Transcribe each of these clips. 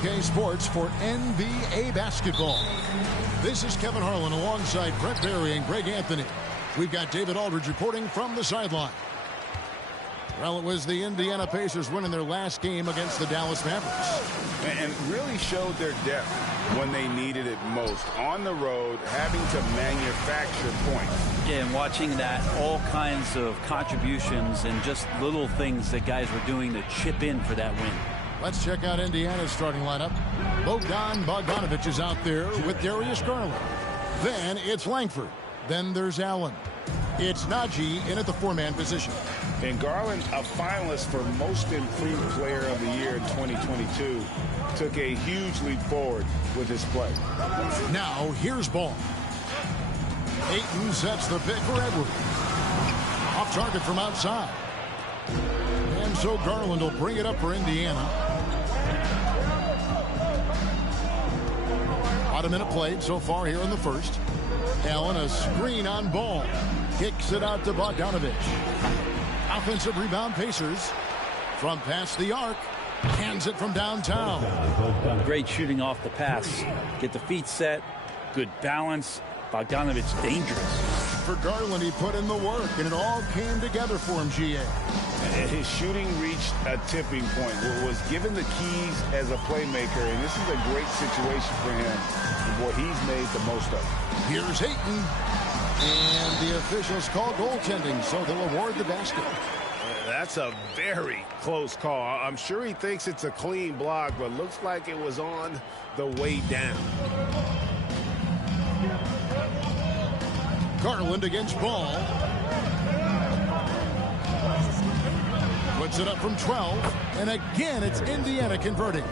2K Sports for NBA basketball. This is Kevin Harlan alongside Brett Barry and Greg Anthony. We've got David Aldridge reporting from the sideline. Well, it was the Indiana Pacers winning their last game against the Dallas Mavericks. And really showed their depth when they needed it most. On the road, having to manufacture points. Yeah, and watching that, all kinds of contributions and just little things that guys were doing to chip in for that win. Let's check out Indiana's starting lineup. Bogdanovich is out there with Darius Garland. Then it's Langford. Then there's Allen. It's Najee in at the four-man position. And Garland, a finalist for Most Improved Player of the Year in 2022, took a huge leap forward with his play. Now, here's Ball. Ayton sets the pick for Edwards. Off target from outside. And so Garland will bring it up for Indiana. About a minute played so far here in the first. Allen, a screen on Ball. Kicks it out to Bogdanovich. Offensive rebound, Pacers. From past the arc. Hands it from downtown. Great shooting off the pass. Get the feet set. Good balance. Bogdanovich dangerous. For Garland, he put in the work, and it all came together for him, GA. His shooting reached a tipping point. Was given the keys as a playmaker, and this is a great situation for him. Boy, he's made the most of it. Here's Ayton. And the officials call goaltending, so they'll award the basket. That's a very close call. I'm sure he thinks it's a clean block, but looks like it was on the way down. Garland against Ball. Puts it up from 12. And again, it's Indiana converting.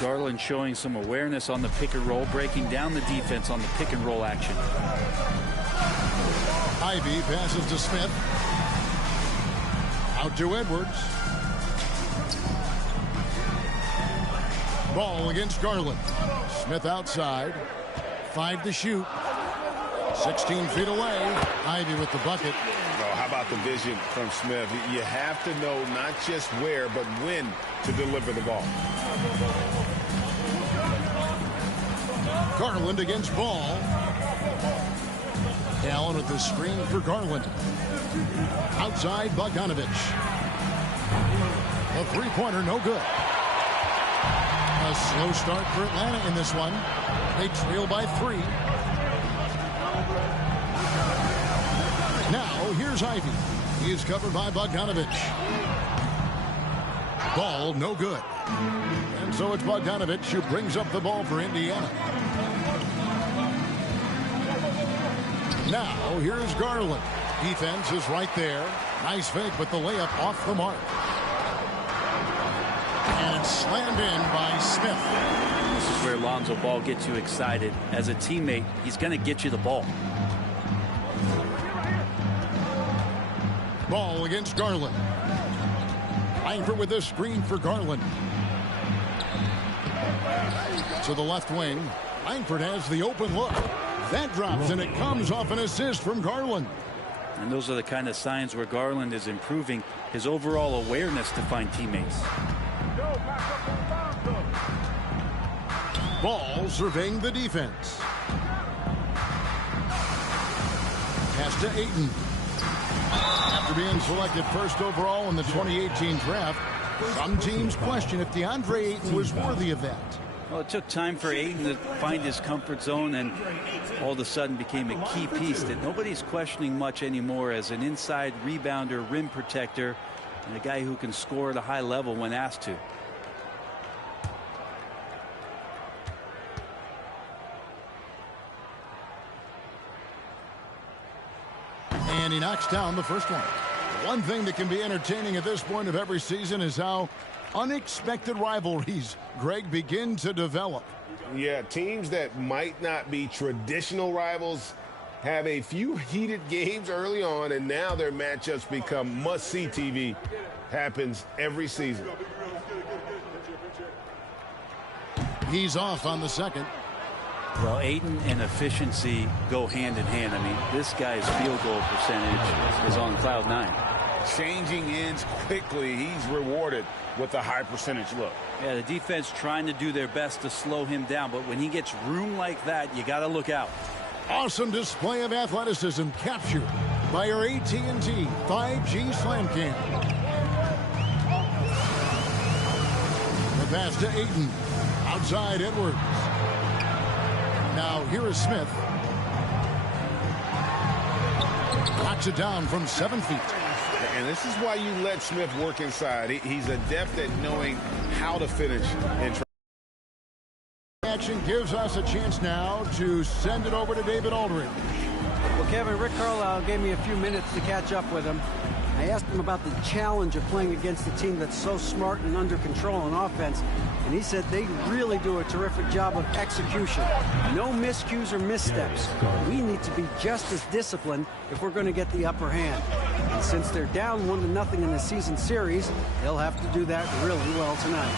Garland showing some awareness on the pick and roll, breaking down the defense on the pick and roll action. Ivy passes to Smith. Out to Edwards. Ball against Garland. Smith outside. 5 to shoot. 16 feet away. Ivy with the bucket. Oh, how about the vision from Smith? You have to know not just where, but when to deliver the ball. Garland against Ball. Allen with the screen for Garland. Outside, Bogdanovich. A three-pointer, no good. A slow start for Atlanta in this one. They trail by 3. Now, here's Ivy. He is covered by Bogdanovich. Ball, no good. And so it's Bogdanovich who brings up the ball for Indiana. Now, here's Garland. Defense is right there. Nice fake, but the layup off the mark. And it's slammed in by Smith. This is where Lonzo Ball gets you excited. As a teammate, he's going to get you the ball. Ball against Garland. Langford with this screen for Garland. To the left wing. Langford has the open look. That drops, and it comes off an assist from Garland. And those are the kind of signs where Garland is improving his overall awareness to find teammates. Ball surveying the defense. Pass to Ayton. After being selected first overall in the 2018 draft, some teams question if DeAndre Ayton was worthy of that. Well, it took time for Ayton to find his comfort zone, and all of a sudden became a key piece that nobody's questioning much anymore as an inside rebounder, rim protector, and a guy who can score at a high level when asked to. And he knocks down the first one. One thing that can be entertaining at this point of every season is how unexpected rivalries, Greg, begin to develop. Yeah, teams that might not be traditional rivals have a few heated games early on, and now their matchups become must-see TV. Happens every season. He's off on the second. Well, Ayton and efficiency go hand in hand. I mean, this guy's field goal percentage is on cloud 9. changing ends quickly. He's rewarded with a high percentage look. Yeah, the defense trying to do their best to slow him down, but when he gets room like that, you got to look out. Awesome display of athleticism captured by our AT&T 5G Slam Cam. The pass to Ayton. Outside Edwards. Now here is Smith. Knocks it down from 7 feet. And this is why you let Smith work inside. He's adept at knowing how to finish. Action gives us a chance now to send it over to David Aldridge. Well, Kevin, Rick Carlisle gave me a few minutes to catch up with him. I asked him about the challenge of playing against a team that's so smart and under control on offense, and he said they really do a terrific job of execution. No miscues or missteps. We need to be just as disciplined if we're going to get the upper hand. And since they're down 1-0 in the season series, they'll have to do that really well tonight.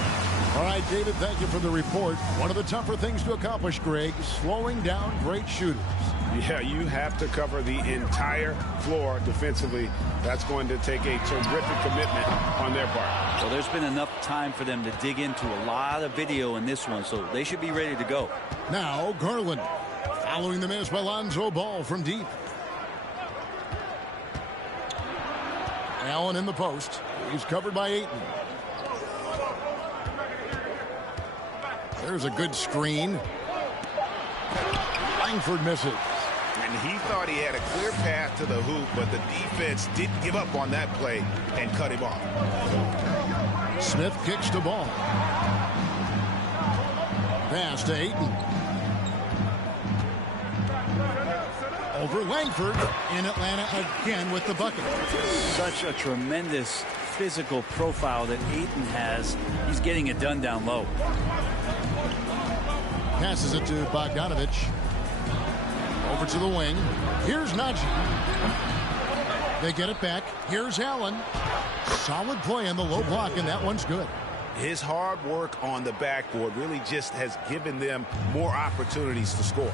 All right, David, thank you for the report. One of the tougher things to accomplish, Greg, slowing down great shooters. Yeah, you have to cover the entire floor defensively. That's going to take a terrific commitment on their part. Well, there's been enough time for them to dig into a lot of video in this one, so they should be ready to go. Now, Garland, following the miss by Lonzo Ball from deep. Allen in the post. He's covered by Ayton. There's a good screen. Langford misses. And he thought he had a clear path to the hoop, but the defense didn't give up on that play and cut him off. Smith kicks the ball. Pass to Ayton. Over Langford in Atlanta again with the bucket. Such a tremendous physical profile that Ayton has. He's getting it done down low. Passes it to Bogdanovich. Over to the wing. Here's Najee. They get it back. Here's Allen. Solid play on the low block, and that one's good. His hard work on the backboard really just has given them more opportunities to score.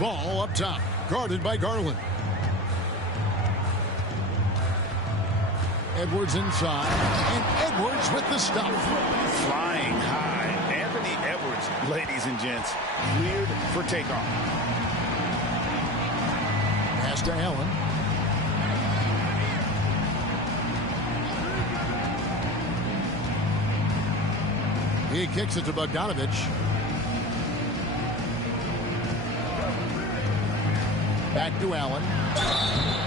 Ball up top, guarded by Garland. Edwards inside, and Edwards with the stop. Flying high. Anthony Edwards, ladies and gents, cleared for takeoff. Pass to Allen. He kicks it to Bogdanovich. Back to Allen.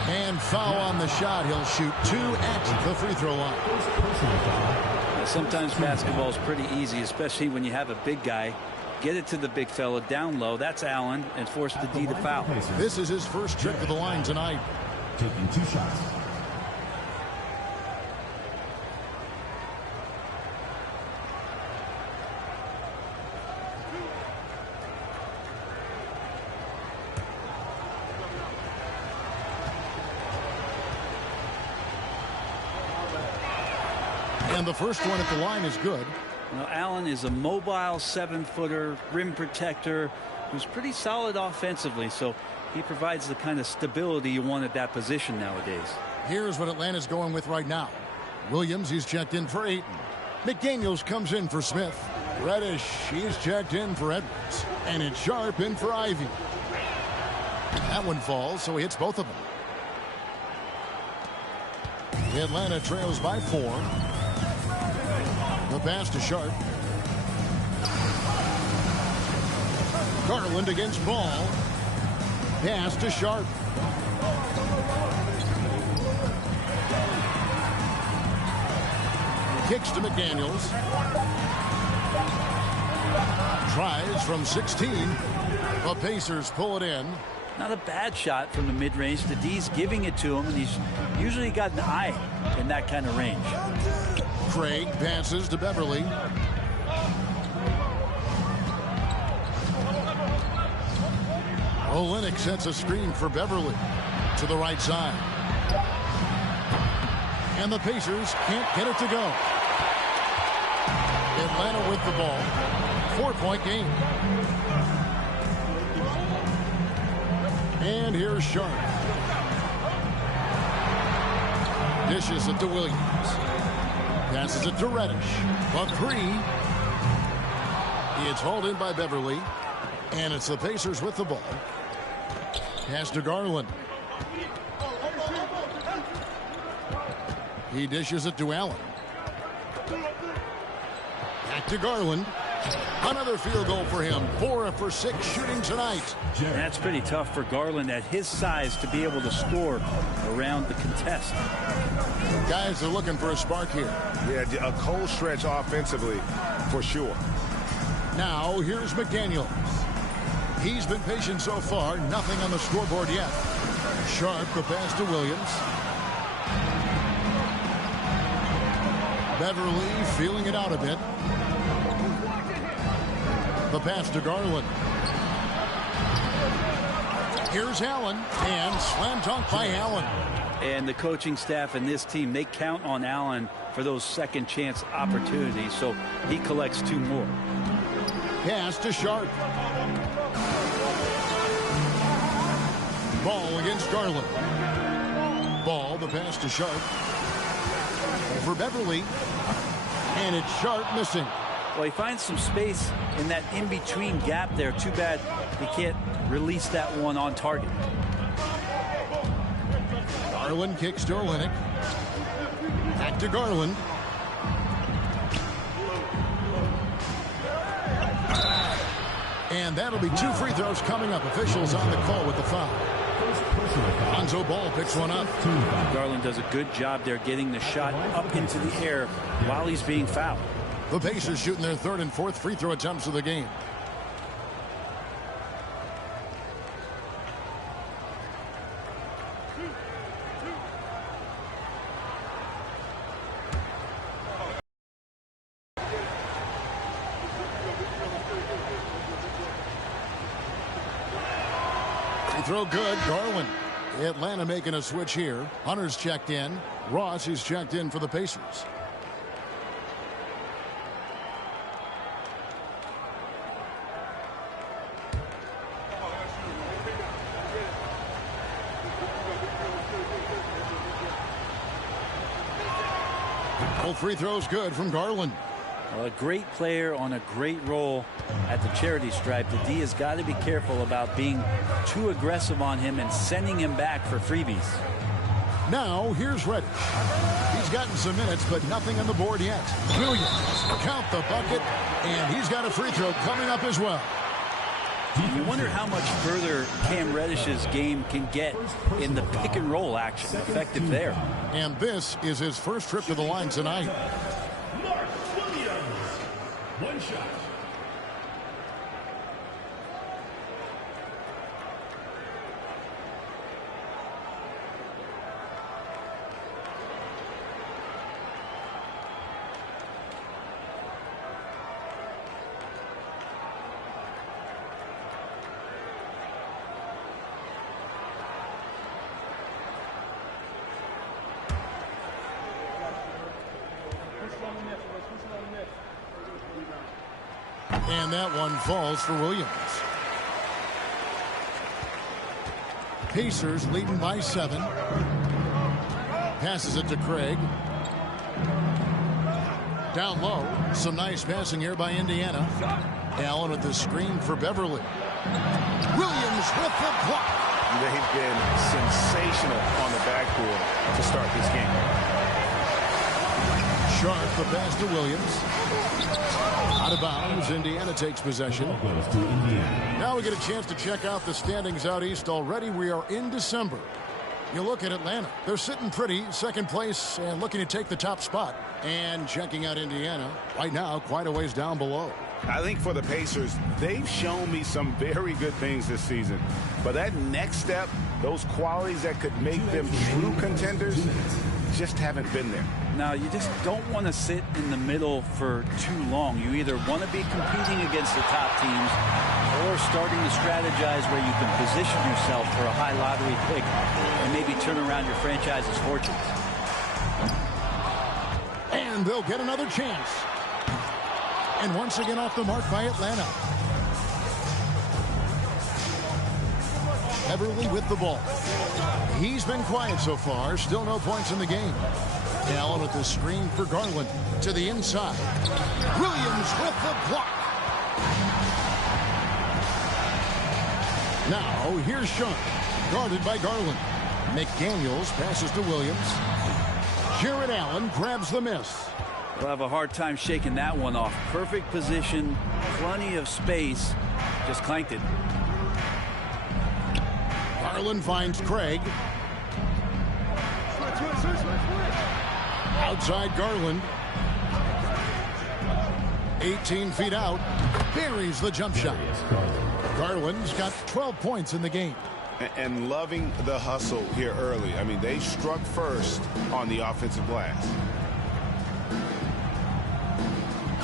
And foul on the shot. He'll shoot 2 at the free throw line. Sometimes basketball is pretty easy, especially when you have a big guy. Get it to the big fella down low. That's Allen, and force the D to foul. This is his first trip to the line tonight. Taking 2 shots. And the first one at the line is good. Now, Allen is a mobile 7-footer, rim protector, who's pretty solid offensively, so he provides the kind of stability you want at that position nowadays. Here's what Atlanta's going with right now. Williams, he's checked in for Ayton. McDaniels comes in for Smith. Reddish, he's checked in for Edwards. And it's Sharp in for Ivy. That one falls, so he hits both of them. Atlanta trails by 4. The pass to Sharp. Garland against Ball. Pass to Sharp. Kicks to McDaniels. Tries from 16. The Pacers pull it in. Not a bad shot from the mid-range. The D's giving it to him, and he's usually got an eye in that kind of range. Craig passes to Beverly. Olynyk sets a screen for Beverly to the right side. And the Pacers can't get it to go. Atlanta with the ball. 4-point game. And here's Sharp. Dishes it to Williams. Passes it to Reddish. For three. It's hauled in by Beverly. And it's the Pacers with the ball. Pass to Garland. He dishes it to Allen. Back to Garland. Another field goal for him. 4 for 6 shooting tonight. That's pretty tough for Garland at his size to be able to score around the contest. Guys are looking for a spark here. Yeah, a cold stretch offensively for sure. Now here's McDaniels. He's been patient so far. Nothing on the scoreboard yet. Sharp the pass to Williams. Beverly feeling it out a bit. The pass to Garland. Here's Allen, and slam dunk by Allen. And the coaching staff and this team, they count on Allen for those second chance opportunities, so he collects 2 more. Pass to Sharp. Ball against Garland. Ball, the pass to Sharp. For Beverly. And it's Sharp missing. Well, he finds some space in that in-between gap there. Too bad he can't release that one on target. Garland kicks to Olynyk. Back to Garland. And that'll be 2 free throws coming up. Officials on the call with the foul. Lonzo Ball picks one up. Garland does a good job there getting the shot up into the air while he's being fouled. The Pacers shooting their 3rd and 4th free throw attempts of the game. Free throw good. Garland. Atlanta making a switch here. Hunter's checked in. Ross is checked in for the Pacers. Both free throws good from Garland. Well, a great player on a great role at the charity stripe. The D has got to be careful about being too aggressive on him and sending him back for freebies. Now here's Reddish. He's gotten some minutes, but nothing on the board yet. Williams, count the bucket, and he's got a free throw coming up as well. You wonder how much further Cam Reddish's game can get in the pick and roll action. Effective there. And this is his first trip to the line tonight. One shot. And that one falls for Williams. Pacers leading by 7. Passes it to Craig. Down low. Some nice passing here by Indiana. Allen with the screen for Beverly. Williams with the block. They've been sensational on the backboard to start this game. Sharp the pass to Williams. Out of bounds. Indiana takes possession. Now we get a chance to check out the standings out east. Already we are in December. You look at Atlanta. They're sitting pretty, second place, and looking to take the top spot. And checking out Indiana right now, quite a ways down below. I think for the Pacers, they've shown me some very good things this season. But that next step, those qualities that could make them true contenders, just haven't been there. Now, you just don't want to sit in the middle for too long. You either want to be competing against the top teams or starting to strategize where you can position yourself for a high lottery pick and maybe turn around your franchise's fortunes. And they'll get another chance. And once again off the mark by Atlanta. Beverly with the ball. He's been quiet so far. Still no points in the game. Allen with the screen for Garland to the inside. Williams with the block. Now here's Sean, guarded by Garland. McDaniels passes to Williams. Jared Allen grabs the miss. They'll have a hard time shaking that one off. Perfect position, plenty of space. Just clanked it. Garland finds Craig. Outside Garland. 18 feet out. Buries the jump shot. Garland's got 12 points in the game. And loving the hustle here early. I mean, they struck first on the offensive glass.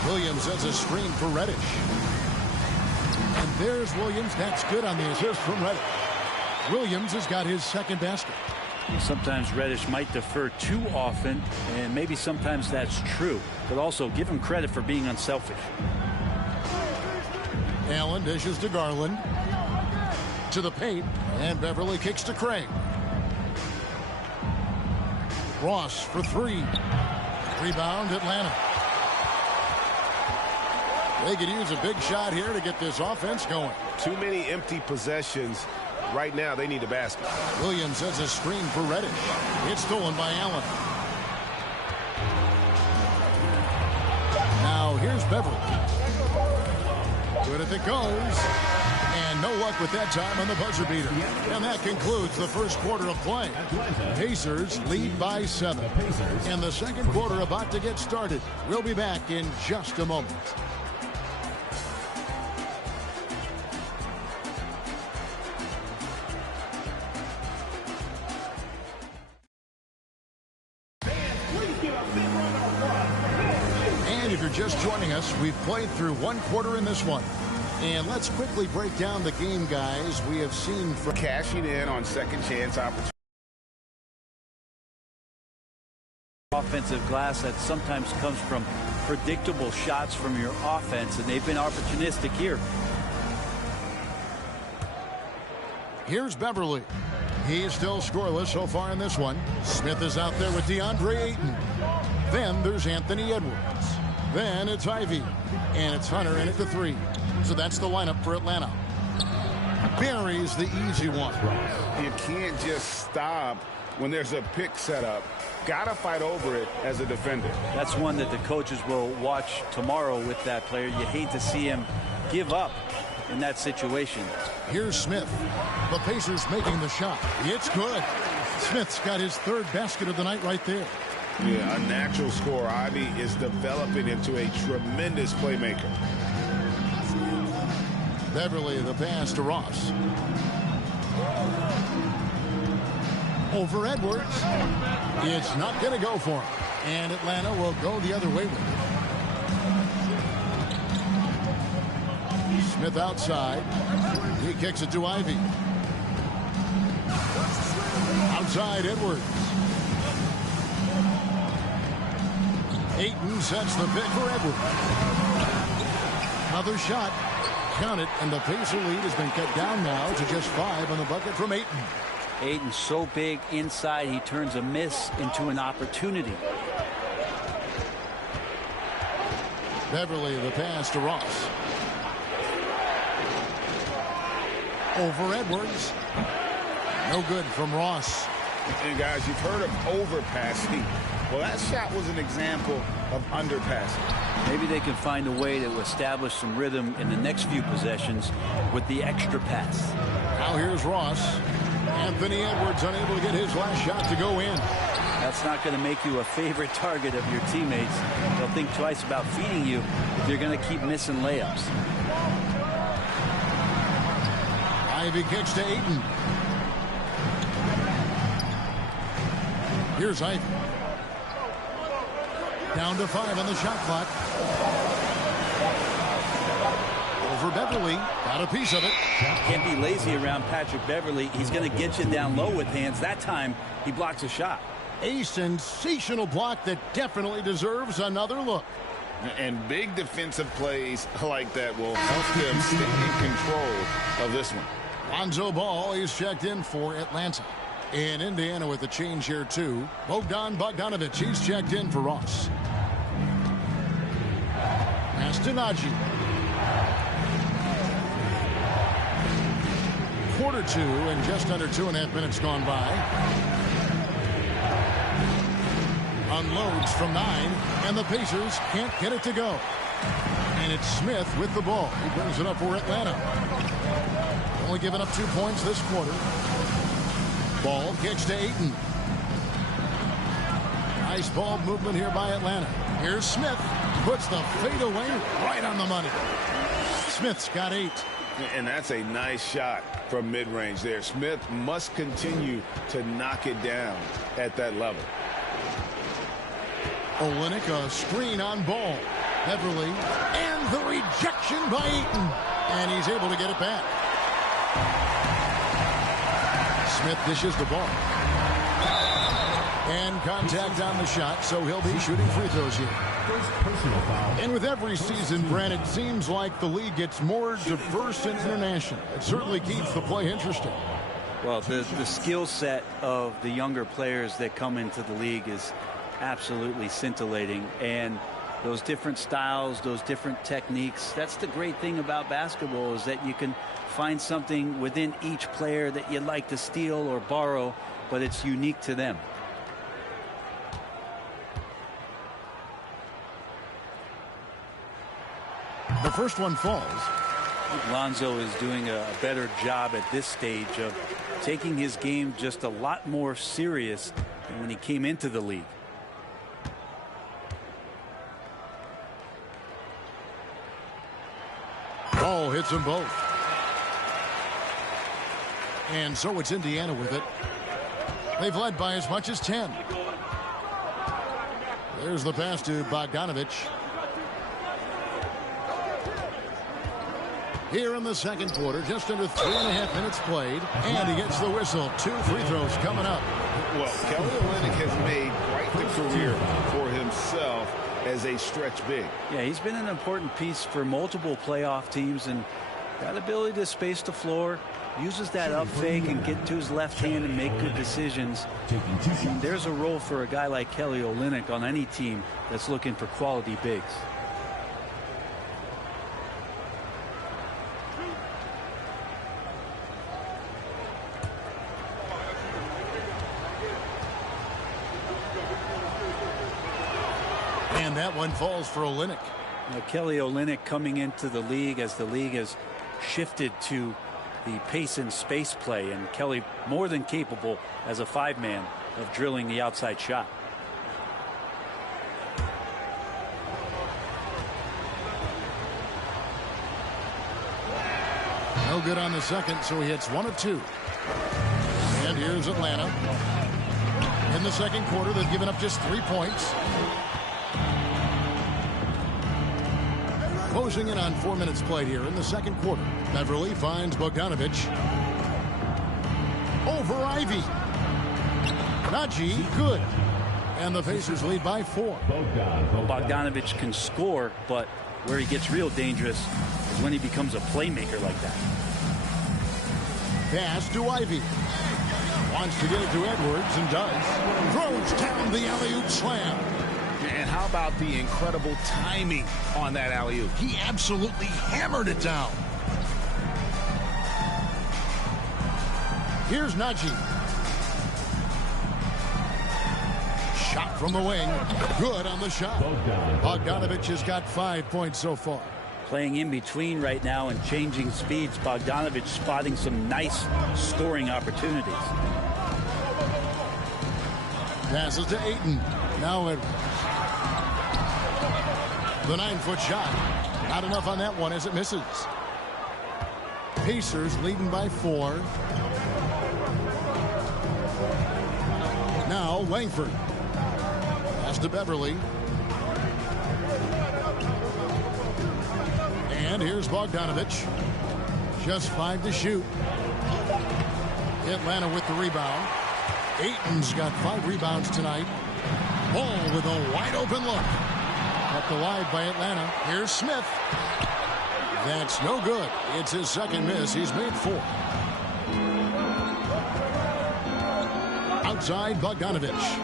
Williams has a screen for Reddish. And there's Williams. That's good on the assist from Reddish. Williams has got his second basket. Sometimes Reddish might defer too often, and maybe sometimes that's true. But also give him credit for being unselfish. Allen dishes to Garland. To the paint, and Beverly kicks to Craig. Ross for three. Rebound, Atlanta. They could use a big shot here to get this offense going. Too many empty possessions. Right now, they need a basket. Williams has a screen for Reddish. It's stolen by Allen. Now here's Beverly. Good if it goes. And no luck with that time on the buzzer beater. And that concludes the first quarter of play. Pacers lead by 7. And the second quarter about to get started. We'll be back in just a moment. And if you're just joining us, we've played through one quarter in this one. And let's quickly break down the game, guys. We have seen from cashing in on second chance opportunities. Offensive glass that sometimes comes from predictable shots from your offense, and they've been opportunistic here. Here's Beverly. He is still scoreless so far in this one. Smith is out there with DeAndre Ayton. Then there's Anthony Edwards. Then it's Ivy. And it's Hunter in at the 3. So that's the lineup for Atlanta. Buries the easy one. You can't just stop when there's a pick set up. Gotta fight over it as a defender. That's one that the coaches will watch tomorrow with that player. You hate to see him give up in that situation. Here's Smith. The Pacers making the shot. It's good. Smith's got his third basket of the night right there. Yeah, a natural scorer. Ivy is developing into a tremendous playmaker. Beverly, the pass to Ross. Over Edwards. It's not going to go for him. And Atlanta will go the other way with it. Smith outside. He kicks it to Ivy. Outside Edwards. Ayton sets the pick for Edwards. Another shot. Count it, and the Pacer lead has been cut down now to just 5 on the bucket from Ayton. Ayton's so big inside, he turns a miss into an opportunity. Beverly, the pass to Ross. Over Edwards. No good from Ross. And guys, you've heard of overpassing. Well, that shot was an example of underpassing. Maybe they can find a way to establish some rhythm in the next few possessions with the extra pass. Now here's Ross. Anthony Edwards unable to get his last shot to go in. That's not going to make you a favorite target of your teammates. They'll think twice about feeding you if you're going to keep missing layups. Ivy kicks to Ayton. Here's Ivy. Down to 5 on the shot clock. Over Beverly. Got a piece of it. Can't be lazy around Patrick Beverly. He's going to get you down low with hands. That time, he blocks a shot. A sensational block that definitely deserves another look. And big defensive plays like that will help them stay in control of this one. Lonzo Ball is checked in for Atlanta. In Indiana with the change here too, Bogdanovich, he's checked in for Ross. Pass to Najee. Quarter 2 and just under 2.5 minutes gone by. Unloads from 9, and the Pacers can't get it to go. And it's Smith with the ball. He brings it up for Atlanta. Only giving up 2 points this quarter. Ball kicks to Ayton. Nice ball movement here by Atlanta. Here's Smith. Puts the fadeaway right on the money. Smith's got 8. And that's a nice shot from mid-range there. Smith must continue to knock it down at that level. Olynyk, a screen on Ball. Beverly, and the rejection by Ayton. And he's able to get it back. Smith dishes the ball. And contact on the shot, so he'll be shooting free throws here. And with every season, Brent, it seems like the league gets more diverse and international. It certainly keeps the play interesting. Well, the skill set of the younger players that come into the league is absolutely scintillating. And those different styles, those different techniques, that's the great thing about basketball, is that you can find something within each player that you'd like to steal or borrow, but it's unique to them. The first one falls. Lonzo is doing a better job at this stage of taking his game just a lot more serious than when he came into the league. Ball hits them both. And so it's Indiana with it. They've led by as much as 10. There's the pass to Bogdanovich. Here in the second quarter, just under 3.5 minutes played, and he gets the whistle. 2 free throws coming up. Well, Kelly Olynyk has made quite the career for himself as a stretch big. Yeah, he's been an important piece for multiple playoff teams, and that ability to space the floor, uses that up fake and get to his left hand and make good decisions. And there's a role for a guy like Kelly Olynyk on any team that's looking for quality bigs. And that one falls for Olynyk. Now, Kelly Olynyk coming into the league as the league has shifted to the pace and space play, and Kelly more than capable as a 5-man of drilling the outside shot. No good on the second, so he hits 1 of 2. And here's Atlanta. In the second quarter, they've given up just 3 points. Closing in on 4 minutes played here in the second quarter. Beverly finds Bogdanovich. Over Ivy. Najee, good. And the Pacers lead by 4. Bogdanovich can score, but where he gets real dangerous is when he becomes a playmaker like that. Pass to Ivy. Wants to get it to Edwards and does. Throws down the alley-oop slam. And how about the incredible timing on that alley-oop? He absolutely hammered it down. Here's Najee. Shot from the wing. Good on the shot. Bogdanovich has got 5 points so far. Playing in between right now and changing speeds. Bogdanovich spotting some nice scoring opportunities. Passes to Ayton. Now Edwards. The 9-foot shot. Not enough on that one as it misses. Pacers leading by 4. Now Langford. Pass to Beverly. And here's Bogdanovich. Just 5 to shoot. Atlanta with the rebound. Ayton's got 5 rebounds tonight. Ball with a wide open look. Kept alive by Atlanta. Here's Smith. That's no good. It's his second miss. He's made 4. outside Bogdanovich.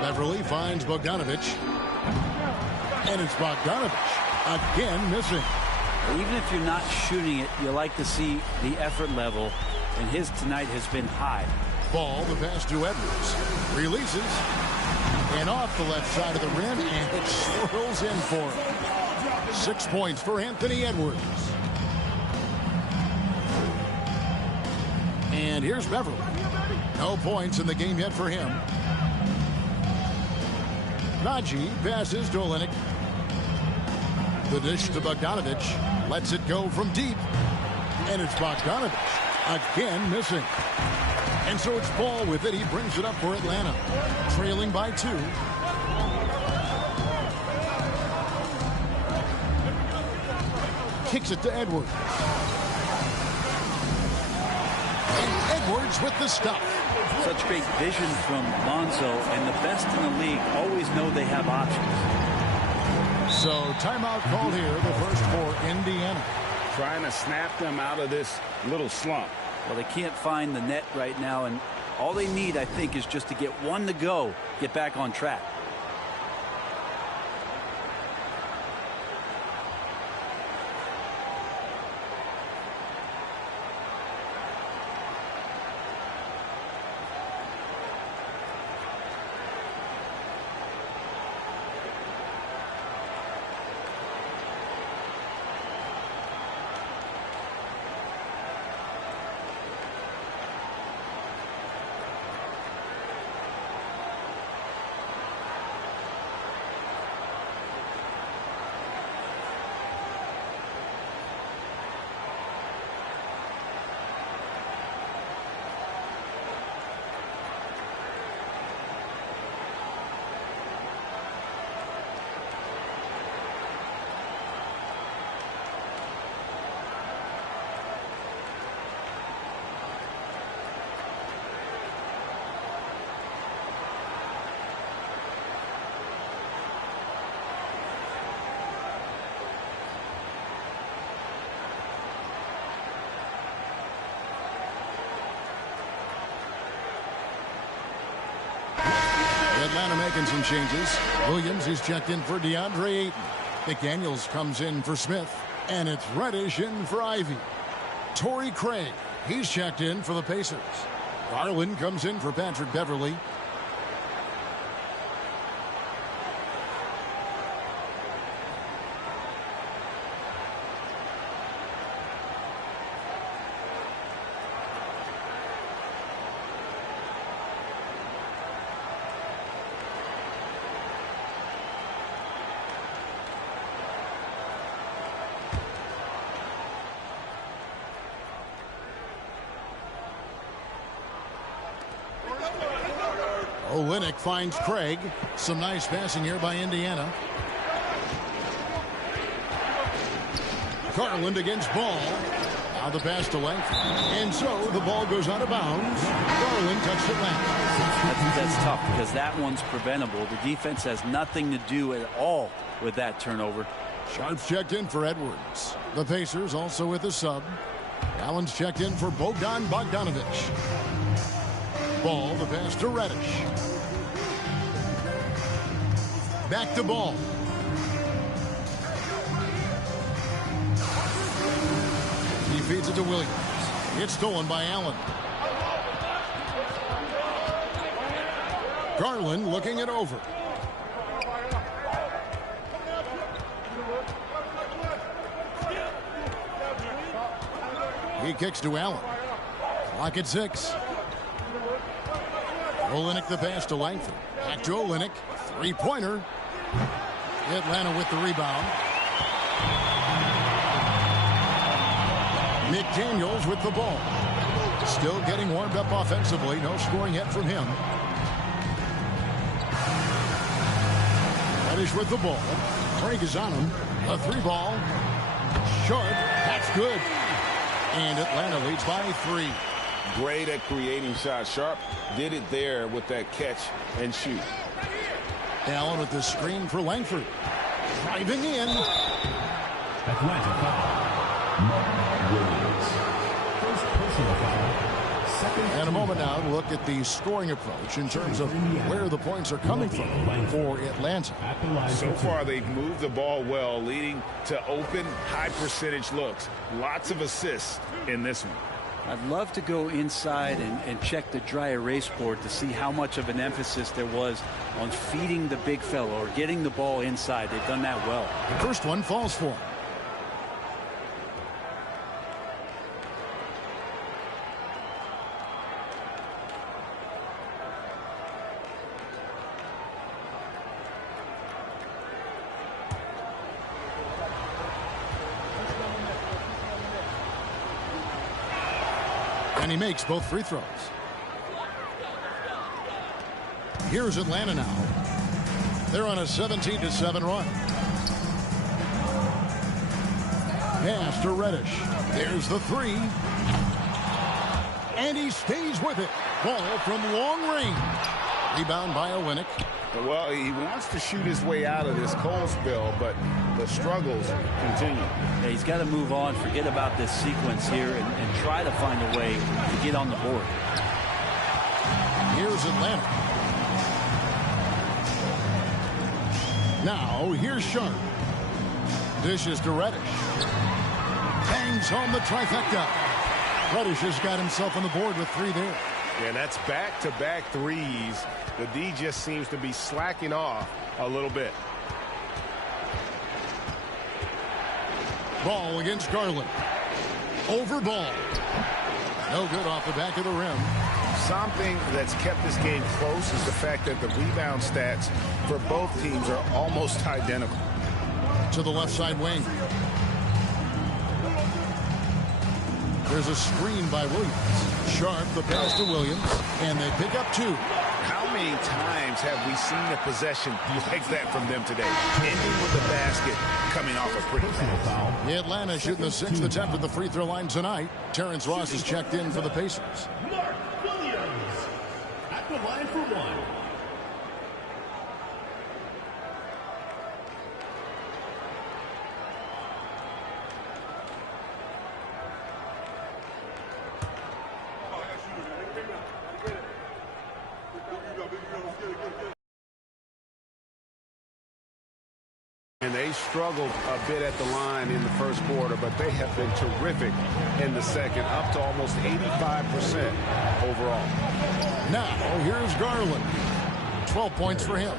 Beverly finds Bogdanovich. And it's Bogdanovich again missing. Even if you're not shooting it, you like to see the effort level, and his tonight has been high. Ball, the pass to Edwards. Releases. And off the left side of the rim, and it swirls in for him. 6 points for Anthony Edwards. And here's Beverly. No points in the game yet for him. Najee passes to Olynyk. The dish to Bogdanovich. Lets it go from deep. And it's Bogdanovich again missing. And so it's Ball with it. He brings it up for Atlanta. Trailing by 2. Kicks it to Edwards. And Edwards with the stop. Such great vision from Lonzo, and the best in the league always know they have options. So timeout called here, the first for Indiana. Trying to snap them out of this little slump. Well, they can't find the net right now, and all they need, I think, is just to get one to go, get back on track. Atlanta making some changes. Williams is checked in for DeAndre Ayton. McDaniels comes in for Smith. And it's Reddish in for Ivy. Torrey Craig, he's checked in for the Pacers. Garland comes in for Patrick Beverly. Olynyk finds Craig. Some nice passing here by Indiana. Garland against Ball. Now the pass to length. And so the ball goes out of bounds. Garland touched it last. That's tough because that one's preventable. The defense has nothing to do at all with that turnover. Sharp's checked in for Edwards. The Pacers also with a sub. Allen's checked in for Bogdanovich. Ball, the pass to Reddish. Back to Ball. He feeds it to Williams. It's stolen by Allen. Garland looking it over. He kicks to Allen. Clock at 6. Olynyk the pass to Langford. Back to Olynyk. Three-pointer. Atlanta with the rebound. McDaniels with the ball. Still getting warmed up offensively. No scoring yet from him. Reddish with the ball. Craig is on him. A 3-ball. Short. That's good. And Atlanta leads by 3. Great at creating shots. Sharp did it there with that catch and shoot. Allen with the screen for Langford. Driving in. Atlanta foul. Mark Williams. First personal foul. And a moment now to look at the scoring approach in terms of where the points are coming from for Atlanta. So far, they've moved the ball well, leading to open, high-percentage looks. Lots of assists in this one. I'd love to go inside and check the dry erase board to see how much of an emphasis there was on feeding the big fellow or getting the ball inside. They've done that well. The first one falls for him. And he makes both free throws. Here's Atlanta now. They're on a 17-7 run. Pass to Reddish. There's the three. And he stays with it. Ball from long range. Rebound by Olynyk. Well, he wants to shoot his way out of this cold spell, but the struggles continue. Yeah, he's got to move on, forget about this sequence here, and try to find a way to get on the board. Here's Atlanta. Now, here's Sharp. Dishes to Reddish. Bangs home the trifecta. Reddish has got himself on the board with three there. Yeah, that's back-to-back threes. The D just seems to be slacking off a little bit. Ball against Garland. Over ball. No good off the back of the rim. Something that's kept this game close is the fact that the rebound stats for both teams are almost identical. To the left side wing. There's a screen by Williams. Sharp, the pass to Williams, and they pick up two. How many times have we seen a possession like that from them today? Ending with the basket, coming off a pretty foul. Atlanta shooting the sixth attempt at the free throw line tonight. Terrence Ross is checked in for the Pacers. Mark Williams at the line for one. And they struggled a bit at the line in the first quarter, but they have been terrific in the second, up to almost 85% overall. Now, here's Garland. 12 points for him.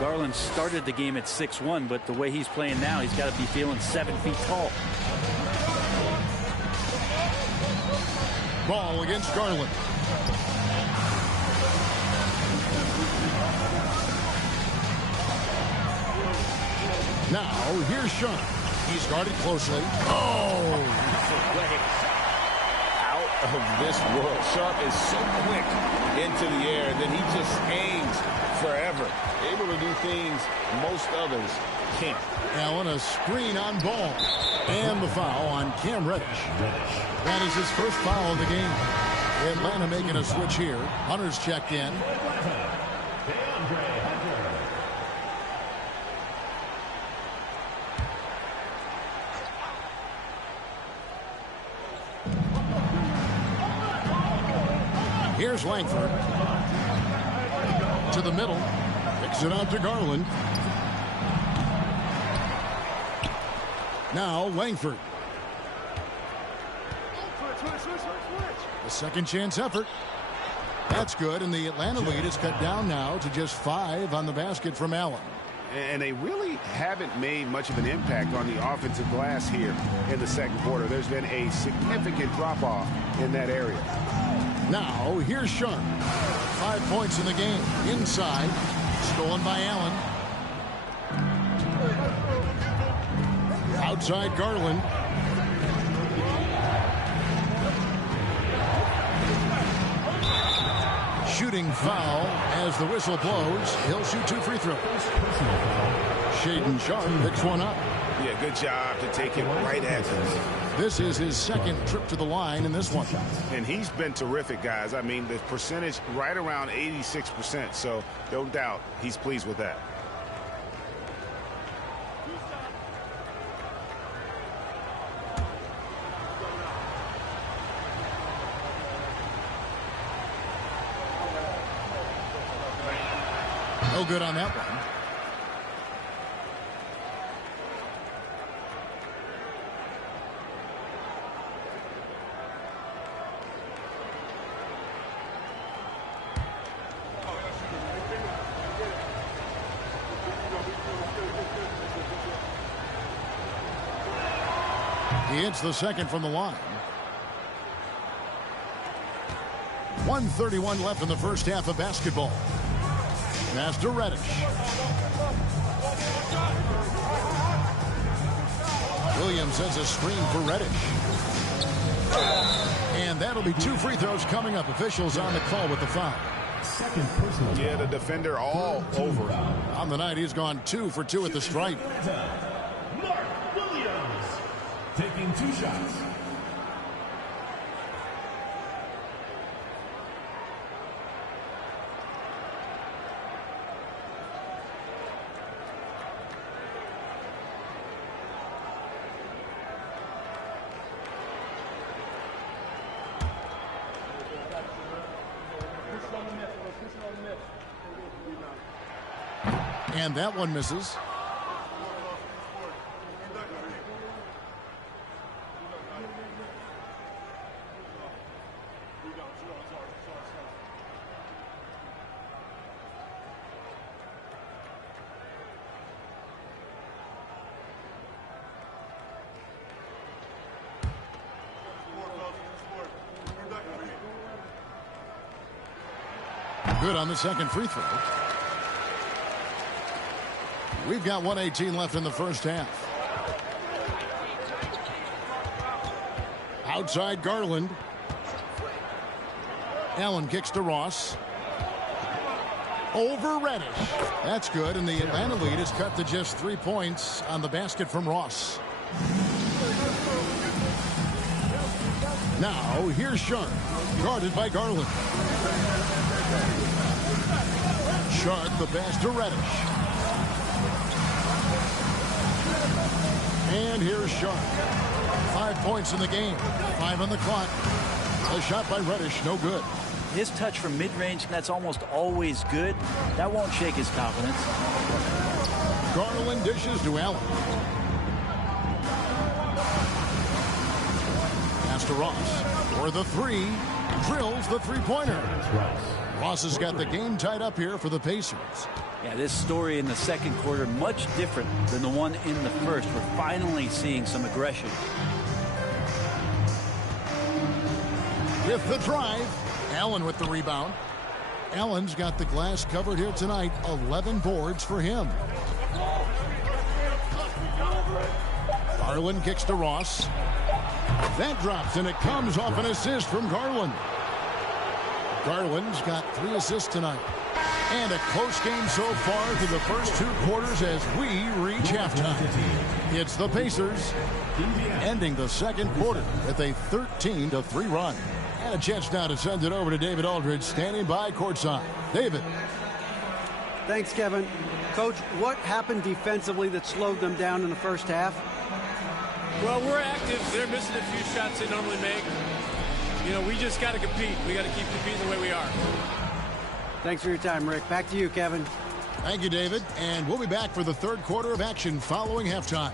Garland started the game at 6'1", but the way he's playing now, he's got to be feeling 7 feet tall. Ball against Garland. Now, here's Sean. He's guarded closely. Oh! Out of this world. Sharp is so quick into the air, and then he just aims forever. Able to do things most others can't. Allen, a screen on ball. And the foul on Cam Reddish. That is his first foul of the game. Atlanta making a switch here. Hunter's checked in. Here's Langford. To the middle. Kicks it out to Garland. Now Langford. A second chance effort. That's good, and the Atlanta lead is cut down now to just 5 on the basket from Allen. And they really haven't made much of an impact on the offensive glass here in the second quarter. There's been a significant drop-off in that area. Now, here's Sharp. 5 points in the game. Inside. Stolen by Allen. Outside Garland. Shooting foul as the whistle blows. He'll shoot 2 free throws. Shaedon Sharp picks one up. Yeah, good job to take it right at him. This is his second trip to the line in this one. And he's been terrific, guys. I mean, the percentage right around 86%, so no doubt he's pleased with that. No good on that one. He hits the second from the line. 1:31 left in the first half of basketball. Pass to Reddish. Williams has a screen for Reddish. And that'll be 2 free throws coming up. Officials on the call with the foul. Second personal. Yeah, the defender all over it. On the night, he's gone 2 for 2 at the stripe. Mark Williams taking 2 shots. And that one misses. Good on the second free throw. We've got 1:18 left in the first half. Outside Garland. Allen kicks to Ross. Over Reddish. That's good, and the Atlanta lead is cut to just 3 points on the basket from Ross. Now, here's Sharp, guarded by Garland. Sharp, the pass to Reddish. And here's Sharp. 5 points in the game. 5 on the clock. A shot by Reddish, no good. His touch from mid-range, that's almost always good. That won't shake his confidence. Garland dishes to Allen. Pass to Ross. For the 3. Drills the three-pointer. Ross has got the game tied up here for the Pacers. Yeah, this story in the second quarter much different than the one in the first. We're finally seeing some aggression. With the drive, Allen with the rebound. Allen's got the glass covered here tonight. 11 boards for him. Garland kicks to Ross. That drops, and it comes off an assist from Garland. Garland's got 3 assists tonight. And a close game so far through the first 2 quarters as we reach halftime. It's the Pacers ending the second quarter with a 13-3 run. And a chance now to send it over to David Aldridge, standing by courtside. David. Thanks, Kevin. Coach, what happened defensively that slowed them down in the first half? Well, we're active. They're missing a few shots they normally make. You know, we just got to compete. We got to keep competing the way we are. Thanks for your time, Rick. Back to you, Kevin. Thank you, David. And we'll be back for the third quarter of action following halftime.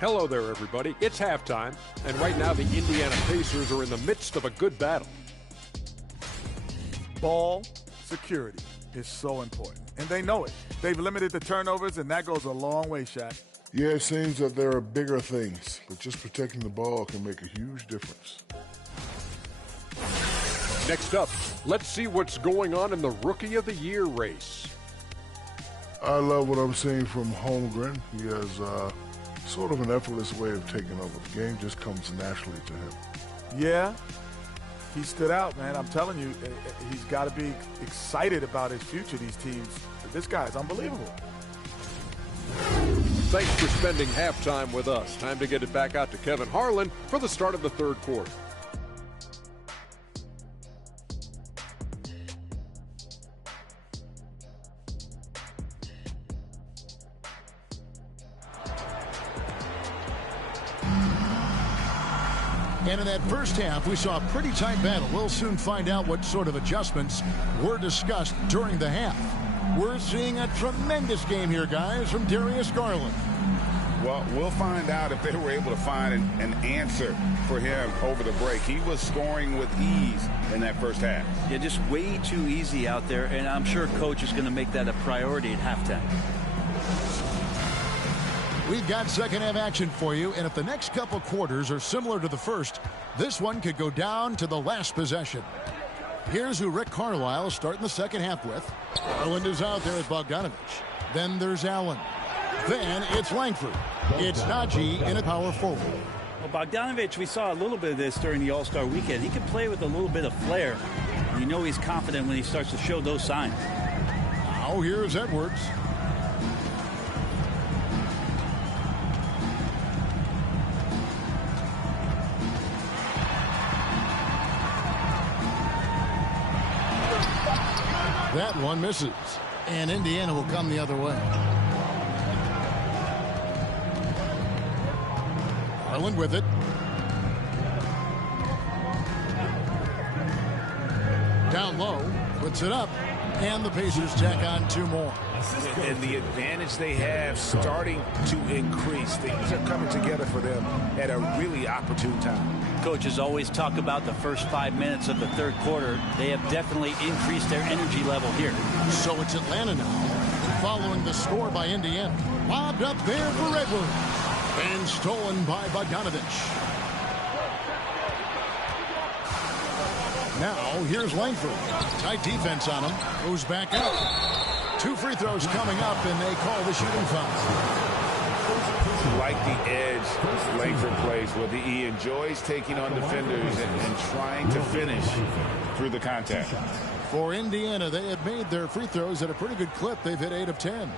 Hello there, everybody. It's halftime, and right now the Indiana Pacers are in the midst of a good battle. Ball security is so important, and they know it. They've limited the turnovers, and that goes a long way, Shaq. Yeah, it seems that there are bigger things, but just protecting the ball can make a huge difference. Next up, let's see what's going on in the Rookie of the Year race. I love what I'm seeing from Holmgren. He has sort of an effortless way of taking over. The game just comes naturally to him. Yeah, he stood out, man. I'm telling you, he's got to be excited about his future, these teams. This guy is unbelievable. Thanks for spending halftime with us. Time to get it back out to Kevin Harlan for the start of the third quarter. And in that first half, we saw a pretty tight battle. We'll soon find out what sort of adjustments were discussed during the half. We're seeing a tremendous game here, guys, from Darius Garland. Well, we'll find out if they were able to find an answer for him over the break. He was scoring with ease in that first half. Yeah, just way too easy out there, and I'm sure coach is going to make that a priority at halftime. We've got second half action for you, and if the next couple quarters are similar to the first, this one could go down to the last possession. Here's who Rick Carlisle is starting the second half with. Garland is out there as Bogdanovich. Then there's Allen. Then it's Langford. It's Najee in a power forward. Well, Bogdanovich, we saw a little bit of this during the All-Star weekend. He can play with a little bit of flair. You know he's confident when he starts to show those signs. Now here's Edwards. That one misses, and Indiana will come the other way. Garland with it. Down low, puts it up, and the Pacers tack on two more. And the advantage they have starting to increase. Things are coming together for them at a really opportune time. Coaches always talk about the first 5 minutes of the third quarter. They have definitely increased their energy level here. So it's Atlanta now, following the score by Indiana. Lobbed up there for Edwards, and stolen by Bogdanovich. Now here's Langford. Tight defense on him. Goes back out. 2 free throws coming up, and they call the shooting foul. Like the edge Langford plays, where he enjoys taking on defenders and trying to finish through the contact. For Indiana, they have made their free throws at a pretty good clip. They've hit 8 of 10.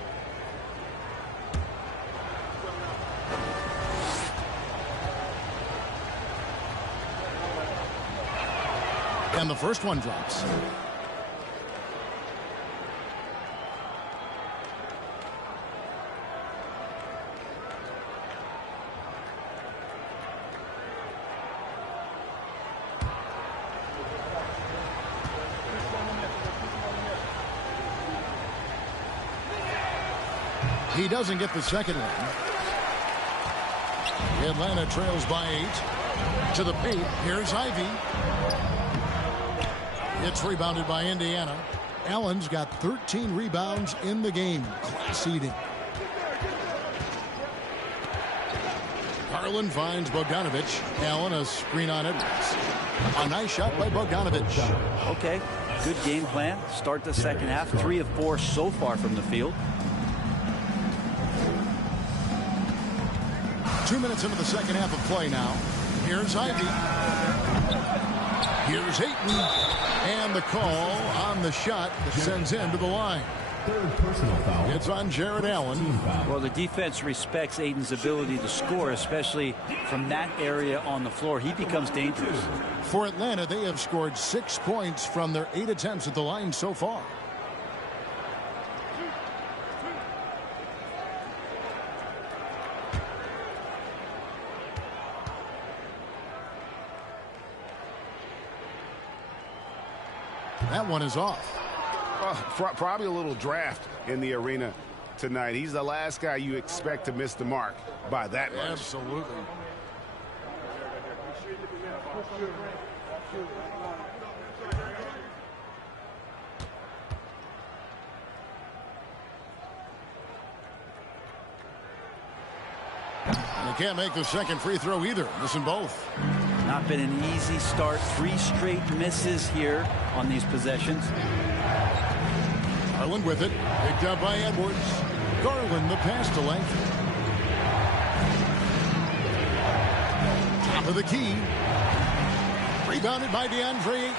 And the first one drops. He doesn't get the second one. Atlanta trails by 8. To the paint. Here's Ivy. It's rebounded by Indiana. Allen's got 13 rebounds in the game. Class eating. Garland finds Bogdanovich. Allen a screen on Edwards. A nice shot by Bogdanovich. Okay, good game plan. Start the second half. 3 of 4 so far from the field. 2 minutes into the second half of play now. Here's Ivy. Here's Ayton. And the call on the shot that sends him to the line. Third personal foul. It's on Jared Allen. Well, the defense respects Ayton's ability to score, especially from that area on the floor. He becomes dangerous. For Atlanta, they have scored 6 points from their 8 attempts at the line so far. That one is off. Probably a little draft in the arena tonight. He's the last guy you expect to miss the mark by that much. Absolutely. And he can't make the second free throw either. Missing both. Not been an easy start. 3 straight misses here on these possessions. Garland with it. Picked up by Edwards. Garland the pass to Langford. Top of the key. Rebounded by DeAndre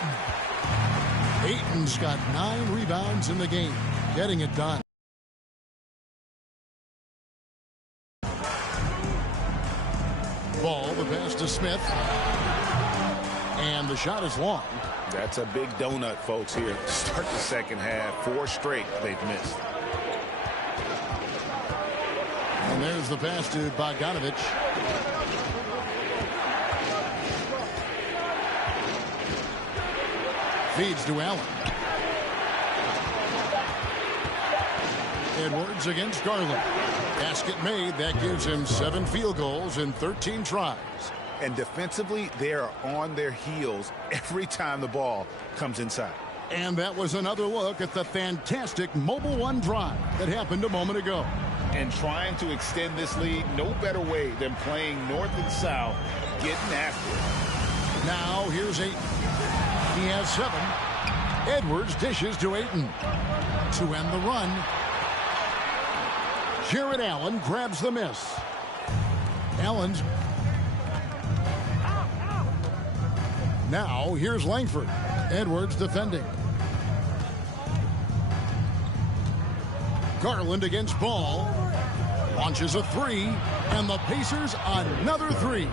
Ayton. Ayton's got 9 rebounds in the game. Getting it done. Ball, the pass to Smith. And the shot is long. That's a big donut, folks, here. Start the second half. 4 straight they've missed. And there's the pass to Bogdanovich. Feeds to Allen. Edwards against Garland. Basket made. That gives him 7 field goals in 13 tries. And defensively, they are on their heels every time the ball comes inside. And that was another look at the fantastic Mobile One drive that happened a moment ago. And trying to extend this lead, no better way than playing north and south, getting after it. Now here's Ayton. He has 7. Edwards dishes to Ayton. To end the run, Jared Allen grabs the miss. Allen's. Now here's Langford. Edwards defending. Garland against Ball. Launches a 3. And the Pacers another 3.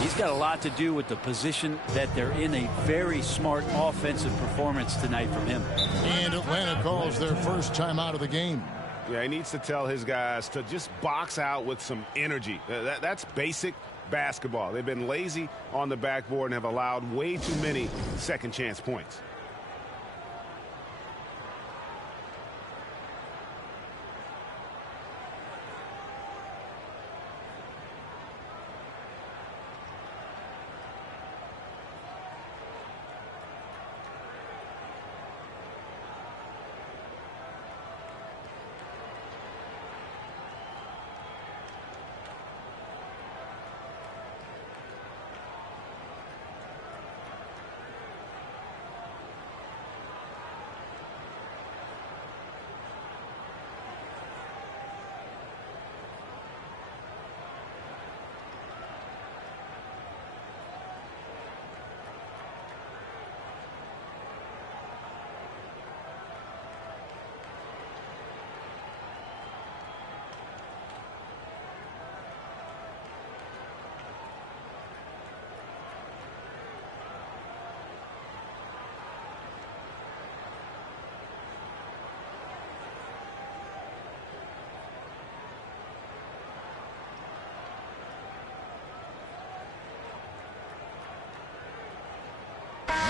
He's got a lot to do with the position that they're in. A very smart offensive performance tonight from him. And Atlanta calls their first time out of the game. Yeah, he needs to tell his guys to just box out with some energy. That's basic basketball. They've been lazy on the backboard and have allowed way too many second chance points.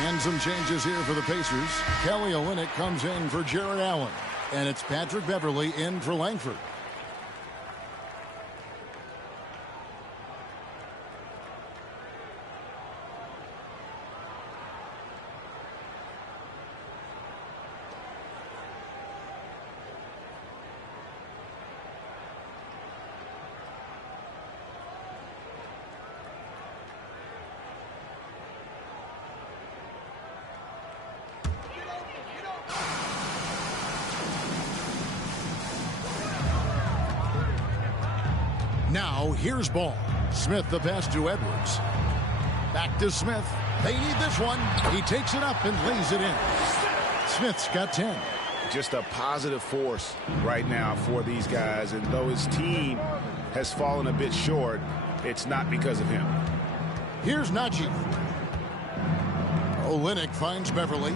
And some changes here for the Pacers. Kelly Olynyk comes in for Jared Allen. And it's Patrick Beverley in for Langford. Now here's Ball. Smith the pass to Edwards. Back to Smith. They need this one. He takes it up and lays it in. Smith's got 10. Just a positive force right now for these guys. And though his team has fallen a bit short, it's not because of him. Here's Najee. Olynyk finds Beverley.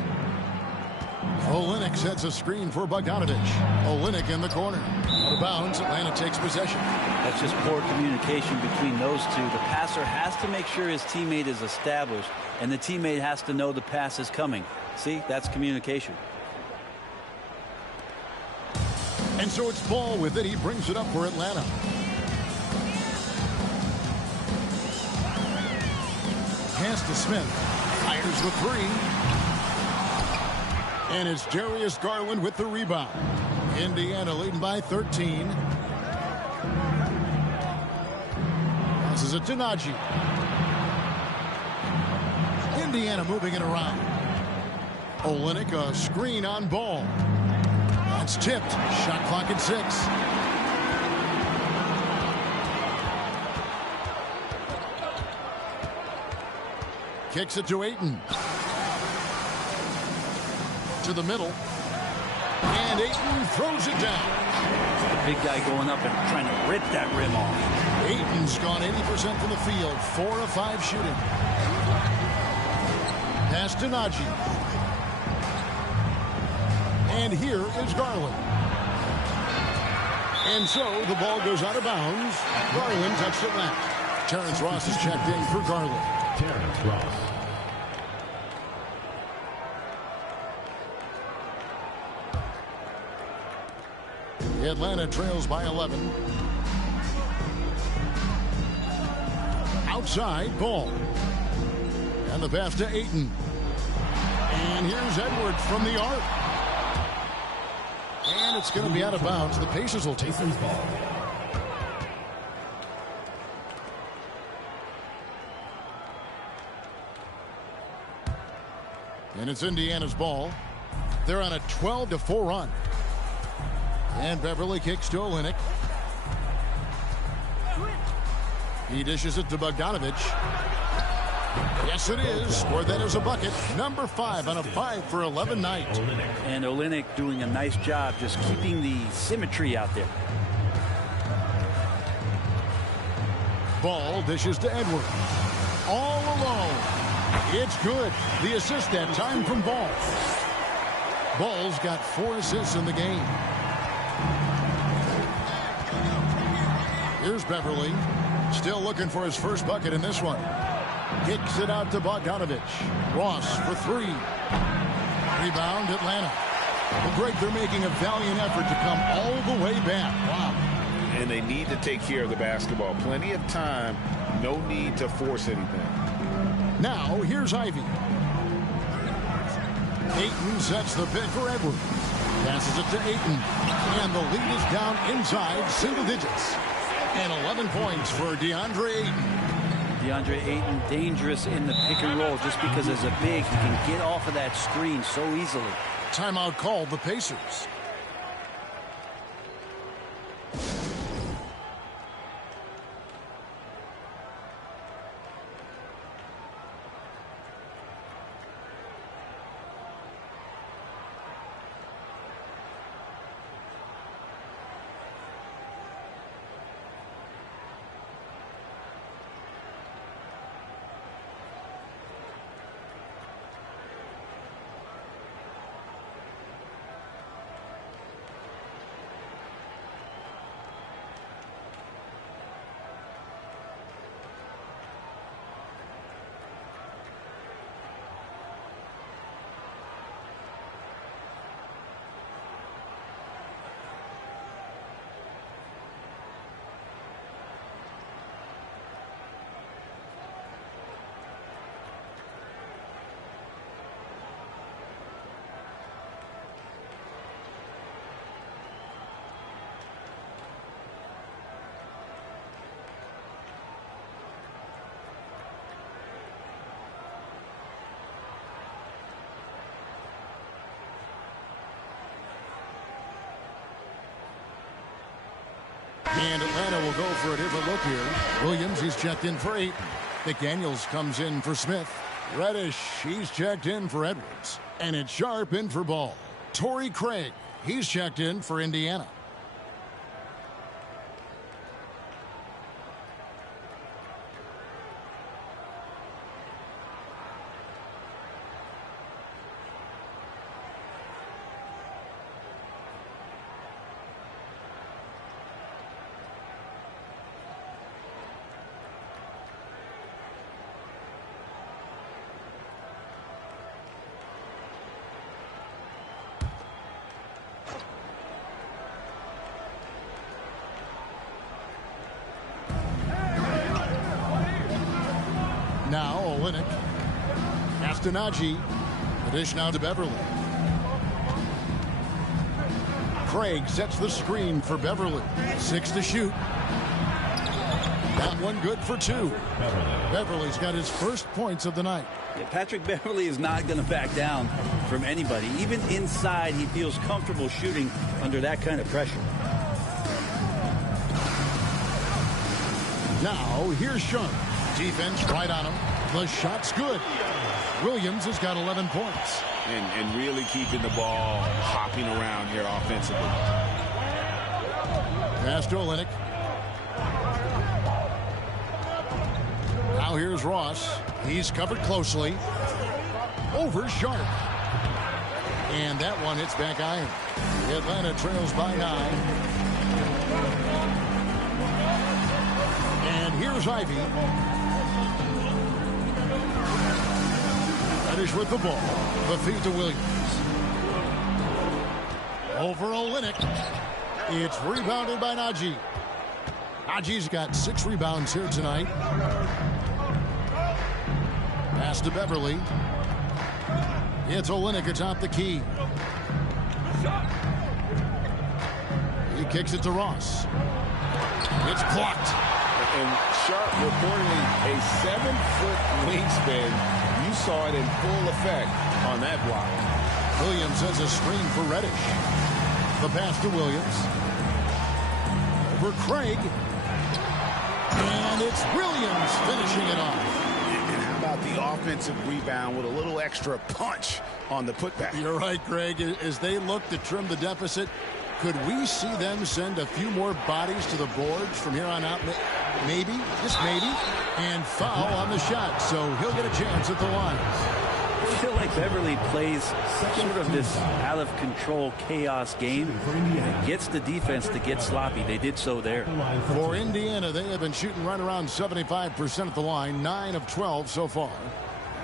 Olynyk sets a screen for Bogdanovich. Olynyk in the corner. Out of bounds. Atlanta takes possession. That's just poor communication between those two. The passer has to make sure his teammate is established, and the teammate has to know the pass is coming. See, that's communication. And so it's Ball with it. He brings it up for Atlanta. Pass to Smith. Fires the 3. And it's Darius Garland with the rebound. Indiana leading by 13. Passes it to Najee. Indiana moving it around. Olynyk, a screen on Ball. That's tipped. Shot clock at 6. Kicks it to Ayton. To the middle. And Ayton throws it down. The big guy going up and trying to rip that rim off. Ayton's gone 80% from the field. 4 of 5 shooting. Pass to Najee. And here is Garland. And so the ball goes out of bounds. Garland touched it left. Terrence Ross is checked in for Garland. Terrence Ross. Atlanta trails by 11. Outside, ball. And the pass to Ayton. And here's Edwards from the arc. And it's going to be out of bounds. The Pacers will take the ball. And it's Indiana's ball. They're on a 12-4 run. And Beverly kicks to Olynyk. He dishes it to Bogdanovich. Yes, it is. Or that is a bucket. Number 5 on a 5-for-11 night. And Olynyk doing a nice job just keeping the symmetry out there. Ball dishes to Edwards. All alone. It's good. The assist that time from Ball. Ball's got 4 assists in the game. Here's Beverly. Still looking for his first bucket in this one. Kicks it out to Bogdanovich. Ross for 3. Rebound, Atlanta. Well, Greg, they're making a valiant effort to come all the way back. Wow. And they need to take care of the basketball. Plenty of time. No need to force anything. Now, here's Ivy. Ayton sets the pick for Edwards. Passes it to Ayton. And the lead is down inside single digits. And 11 points for DeAndre Ayton. DeAndre Ayton dangerous in the pick and roll just because as a big, he can get off of that screen so easily. Timeout called the Pacers. And Atlanta will go for a different look here. Williams, he's checked in for 8. McDaniels comes in for Smith. Reddish, he's checked in for Edwards. And it's Sharp in for Ball. Torrey Craig, he's checked in for Indiana. Now Olynyk. Castanacci. The dish now to Beverly. Craig sets the screen for Beverly. 6 to shoot. That one good for 2. Beverly's got his first points of the night. Yeah, Patrick Beverly is not going to back down from anybody. Even inside, he feels comfortable shooting under that kind of pressure. Now, here's Sharp. Defense right on him. The shot's good. Williams has got 11 points. And really keeping the ball hopping around here offensively. Pass to Olynyk. Now here's Ross. He's covered closely. Over Sharp. And that one hits back iron. Atlanta trails by 9. And here's Ivy. Reddish with the ball. The feed to Williams. Over Olynyk. It's rebounded by Najee. Najee's got 6 rebounds here tonight. Pass to Beverly. It's Olynyk atop the key. He kicks it to Ross. It's blocked. And Sharp reportedly a 7-foot wingspan. You saw it in full effect on that block. Williams has a screen for Reddish. The pass to Williams. Over Craig. And it's Williams finishing it off. And how about the offensive rebound with a little extra punch on the putback? You're right, Greg. As they look to trim the deficit, could we see them send a few more bodies to the boards from here on out? Maybe, just maybe, and foul on the shot. So he'll get a chance at the line. I feel like Beverly plays sort of this out-of-control chaos game and gets the defense to get sloppy. They did so there. For Indiana, they have been shooting right around 75% at the line, 9 of 12 so far.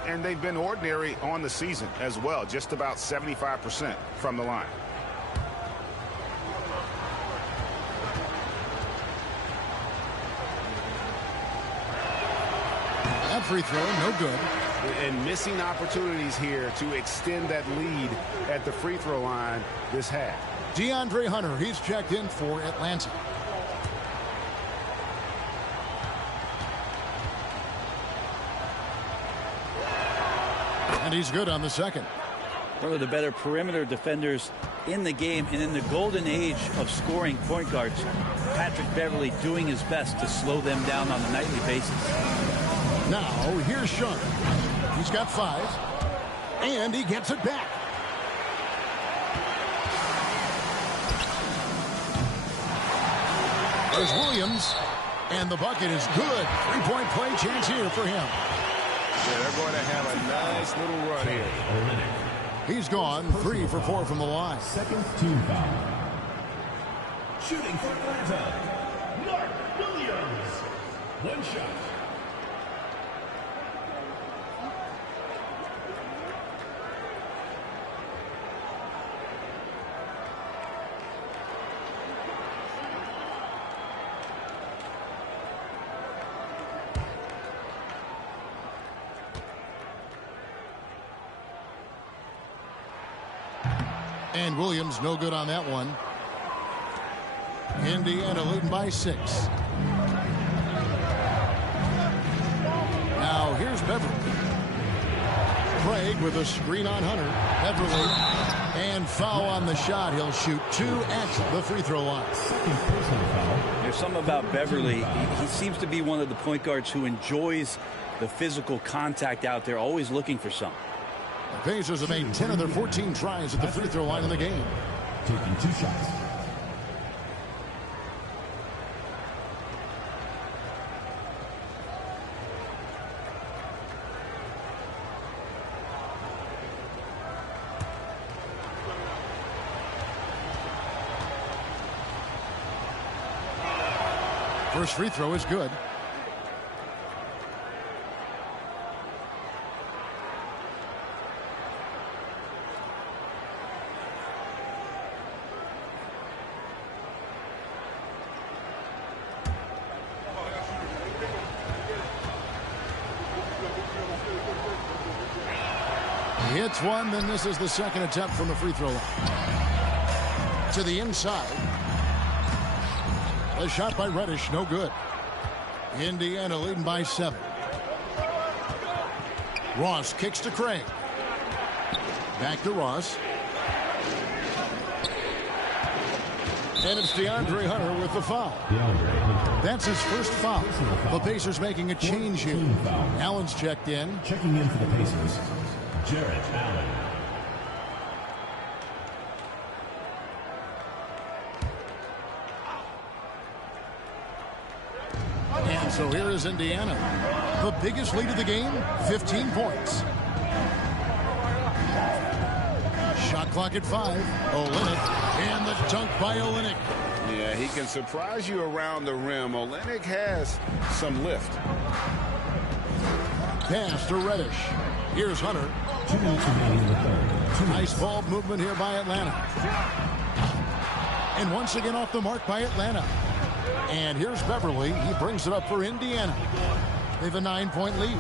And they've been ordinary on the season as well, just about 75% from the line. That free throw, no good. And missing opportunities here to extend that lead at the free throw line this half. DeAndre Hunter, he's checked in for Atlanta. And he's good on the second. One of the better perimeter defenders in the game, and in the golden age of scoring point guards, Patrick Beverly doing his best to slow them down on a nightly basis. Now, here's Sean. He's got 5, and he gets it back. There's Williams, and the bucket is good. 3-point play chance here for him. Yeah, they're going to have a nice little run here. He's gone 3 for 4 from the line. Second team foul. Shooting for Atlanta, Mark Williams. One shot. And Williams no good on that one. Indiana leading by 6. Now here's Beverly. Craig with a screen on Hunter. Beverly, and foul on the shot. He'll shoot 2 at the free throw line. There's something about Beverly. He seems to be one of the point guards who enjoys the physical contact out there, always looking for something. The Pacers have made 10 of their 14 tries at the free throw line in the game. Taking 2 shots. First free throw is good. He hits one, then this is the second attempt from the free throw line. To the inside. A shot by Reddish, no good. Indiana leading by 7. Ross kicks to Craig. Back to Ross. And it's DeAndre Hunter with the foul. That's his first foul. The Pacers making a change here. Allen's checked in. Checking in for the Pacers, Jarrett Allen. And so here is Indiana. The biggest lead of the game, 15 points. Shot clock at 5. Olynyk, and the dunk by Olynyk. Yeah, he can surprise you around the rim. Olynyk has some lift. Pass to Reddish. Here's Hunter. 2 minutes remaining in the third. Nice ball movement here by Atlanta. And once again off the mark by Atlanta. And here's Beverly. He brings it up for Indiana. They have a 9-point lead.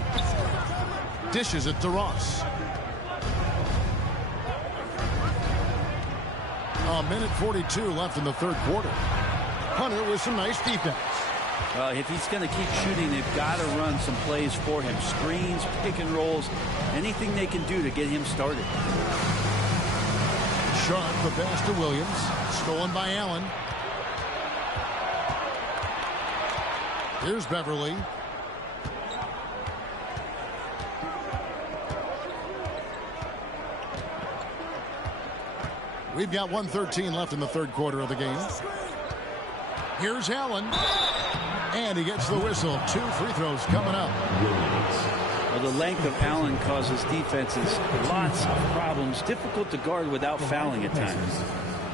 Dishes it to Ross. A minute 42 left in the third quarter. Hunter with some nice defense. Well, if he's going to keep shooting, they've got to run some plays for him. Screens, pick and rolls, anything they can do to get him started. Sharp, the pass to Williams. Stolen by Allen. Here's Beverly. We've got 1:13 left in the third quarter of the game. Here's Allen. And he gets the whistle. 2 free throws coming up. Well, the length of Allen causes defenses lots of problems. Difficult to guard without fouling at times.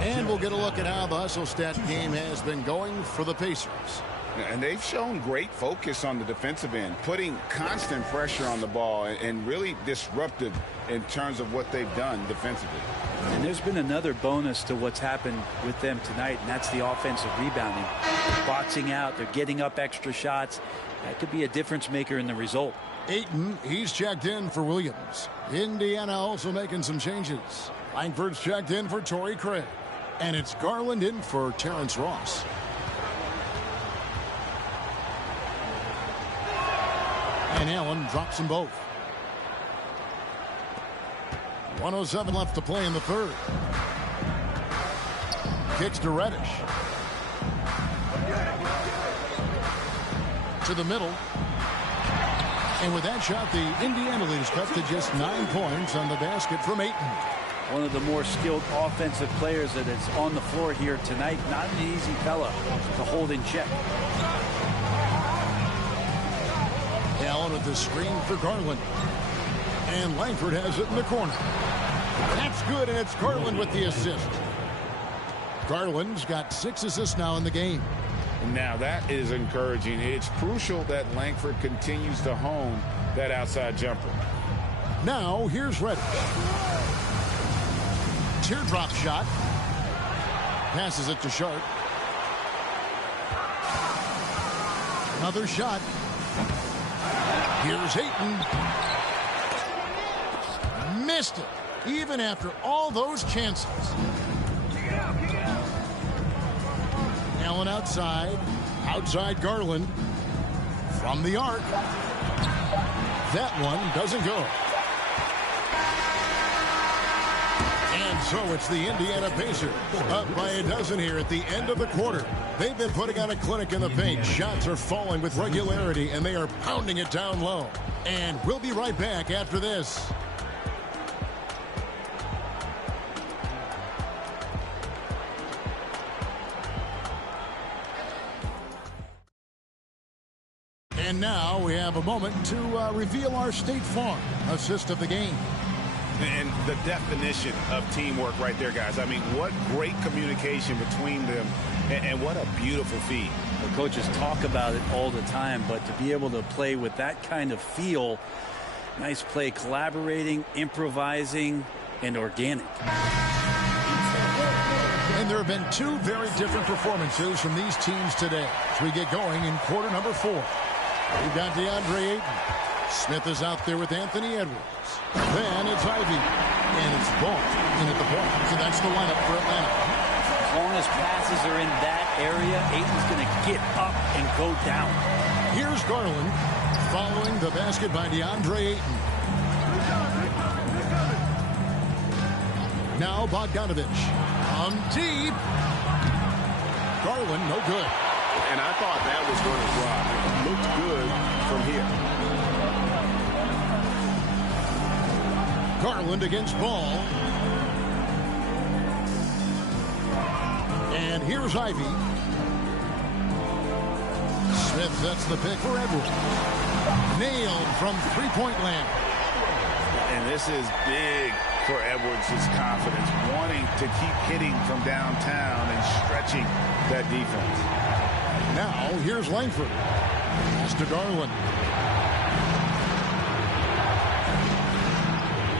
And we'll get a look at how the hustle stat game has been going for the Pacers. And they've shown great focus on the defensive end, putting constant pressure on the ball and really disruptive in terms of what they've done defensively. And there's been another bonus to what's happened with them tonight, and that's the offensive rebounding. They're boxing out, they're getting up extra shots. That could be a difference maker in the result. Ayton, he's checked in for Williams. Indiana also making some changes. Langford's checked in for Torrey Craig. And it's Garland in for Terrence Ross. And Allen drops them both. 1:07 left to play in the third. Kicks to Reddish. To the middle. And with that shot, the Indiana lead is cut to just 9 points on the basket from Ayton. One of the more skilled offensive players that is on the floor here tonight. Not an easy fella to hold in check. Allen with the screen for Garland. And Langford has it in the corner. That's good, and it's Garland with the assist. Garland's got 6 assists now in the game. Now that is encouraging. It's crucial that Langford continues to hone that outside jumper. Now here's Reddish. Teardrop shot. Passes it to Sharp. Another shot. Here's Ayton. Missed it, even after all those chances. Allen outside. Outside Garland. From the arc. That one doesn't go. And so it's the Indiana Pacers up by a dozen here at the end of the quarter. They've been putting on a clinic in the paint. Shots are falling with regularity, and they are pounding it down low. And we'll be right back after this. And now we have a moment to reveal our State Farm assist of the game. And the definition of teamwork right there, guys. I mean, what great communication between them, and what a beautiful feed. The coaches talk about it all the time, but to be able to play with that kind of feel, nice play, collaborating, improvising, and organic. And there have been 2 very different performances from these teams today as we get going in quarter number 4. We've got DeAndre Ayton. Smith is out there with Anthony Edwards. Then it's Ivy. And it's Ball in at the point. So that's the lineup for Atlanta. As long as passes are in that area, Ayton's going to get up and go down. Here's Garland following the basket by DeAndre Ayton. Now Bogdanovich on deep. Garland, no good. And I thought that was going to fly. It looked good from here. Garland against Ball. And here's Ivy. Smith sets the pick for Edwards. Nailed from three-point land. And this is big for Edwards' confidence, wanting to keep hitting from downtown and stretching that defense. Now, here's Langford. Pass to Garland.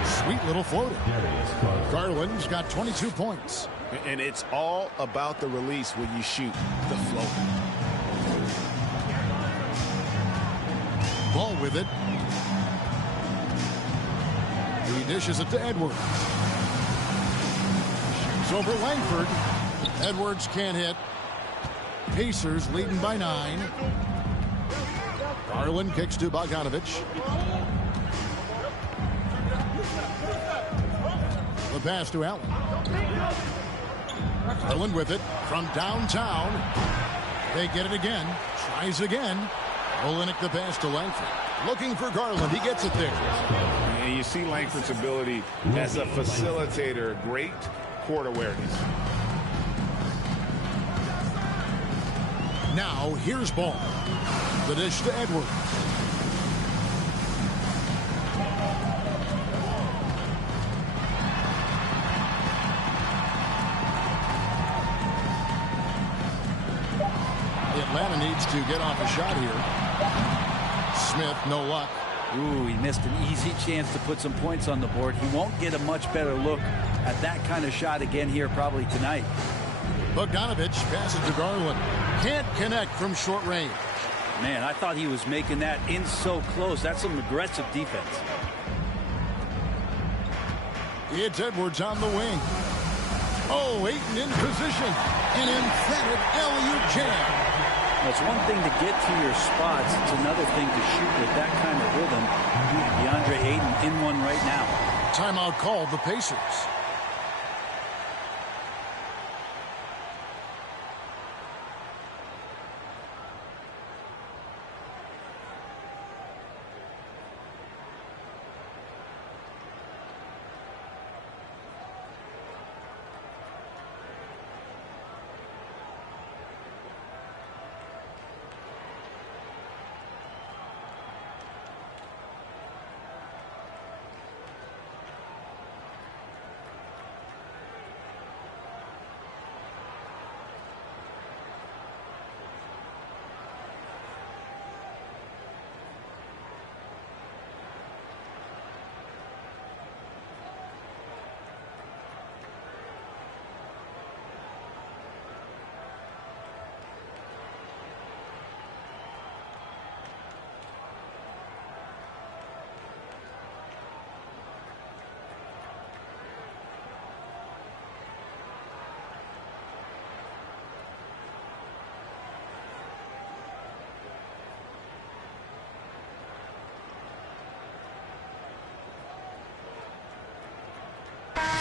Sweet little floater. Garland's got 22 points. And it's all about the release when you shoot the flow. Ball with it. He dishes it to Edwards. Shoots over Langford. Edwards can't hit. Pacers leading by 9. Garland kicks to Bogdanovich. The pass to Allen. Garland with it from downtown. They get it again. Tries again. Olenek the pass to Langford. Looking for Garland. He gets it there. And you see Langford's ability as a facilitator. Great court awareness. Now here's Ball. The dish to Edwards. Atlanta needs to get off a shot here. Smith, no luck. Ooh, he missed an easy chance to put some points on the board. He won't get a much better look at that kind of shot again here probably tonight. Bogdanovich passes to Garland. Can't connect from short range. Man, I thought he was making that in so close. That's some aggressive defense. It's Edwards on the wing. Oh, Ayton in position. An emphatic alley-oop jam. It's one thing to get to your spots. It's another thing to shoot with that kind of rhythm. DeAndre Ayton in one right now. Timeout called the Pacers.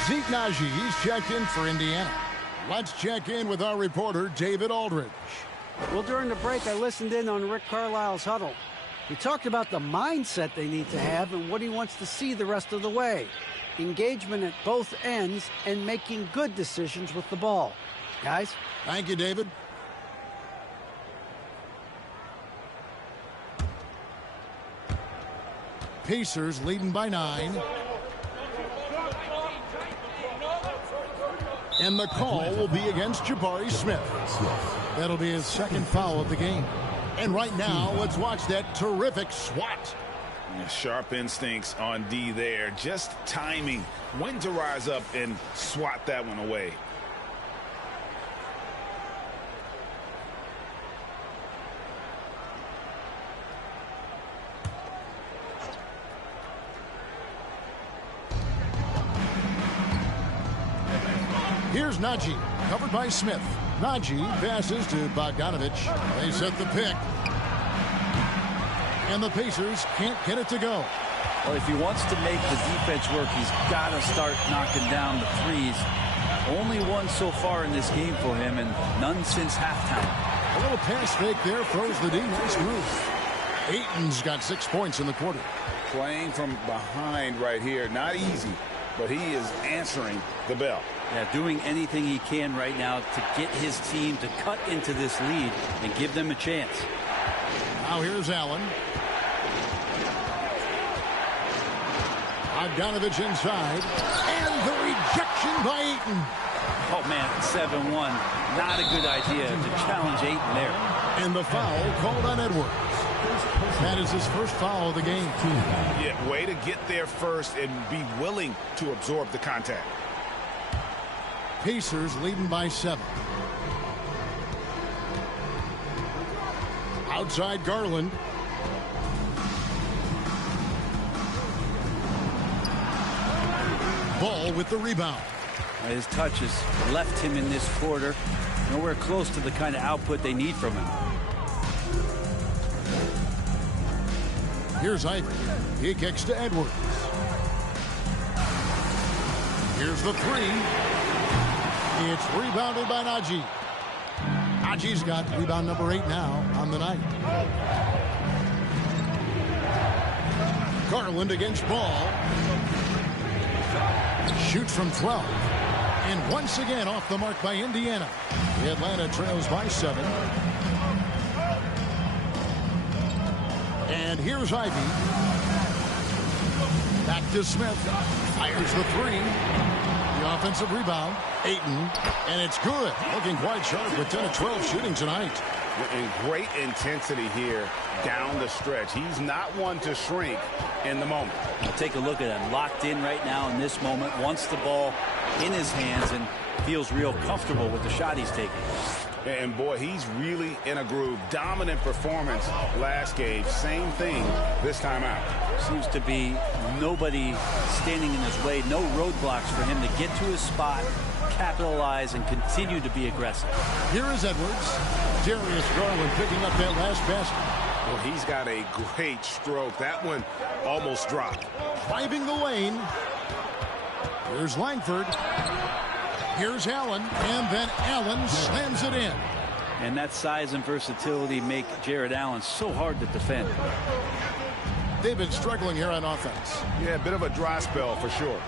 Zeke Naji, he's checked in for Indiana. Let's check in with our reporter, David Aldridge. Well, during the break, I listened in on Rick Carlisle's huddle. He talked about the mindset they need to have and what he wants to see the rest of the way. Engagement at both ends and making good decisions with the ball. Guys? Thank you, David. Pacers leading by 9. And the call will be against Jabari Smith. That'll be his second foul of the game. And right now, let's watch that terrific swat. Sharp instincts on D there. Just timing when to rise up and swat that one away. Here's Naji, covered by Smith. Naji passes to Bogdanovich. They set the pick. And the Pacers can't get it to go. Well, if he wants to make the defense work, he's got to start knocking down the threes. Only one so far in this game for him, and none since halftime. A little pass fake there, throws the D. Nice move. Ayton's got 6 points in the quarter. Playing from behind right here, not easy, but he is answering the bell. Yeah, doing anything he can right now to get his team to cut into this lead and give them a chance. Now here's Allen. Bogdanovich inside. And the rejection by Ayton. Oh, man, 7-1. Not a good idea to challenge Ayton there. And the foul called on Edwards. That is his first foul of the game. Yeah, way to get there first and be willing to absorb the contact. Pacers leading by 7. Outside Garland. Ball with the rebound. His touch has left him in this quarter. Nowhere close to the kind of output they need from him. Here's Ivy. He kicks to Edwards. Here's the 3. It's rebounded by Najee. Najee's got rebound number 8 now on the night. Garland against Ball. Shoots from 12. And once again off the mark by Indiana. Atlanta trails by 7. And here's Ivy. Back to Smith. Fires the 3. The offensive rebound. Ayton. And it's good. Looking quite sharp with 10 of 12 shooting tonight. And great intensity here down the stretch. He's not one to shrink in the moment. Now take a look at him. Locked in right now in this moment. Wants the ball in his hands and feels real comfortable with the shot he's taking. And boy, he's really in a groove. Dominant performance last game. Same thing this time out. Seems to be nobody standing in his way. No roadblocks for him to get to his spot, capitalize, and continue to be aggressive. Here is Edwards. Darius Garland picking up that last basket. Well, he's got a great stroke. That one almost dropped. Driving the lane. Here's Langford. Here's Allen. And then Allen slams it in. And that size and versatility make Jared Allen so hard to defend. They've been struggling here on offense. Yeah, a bit of a dry spell for sure.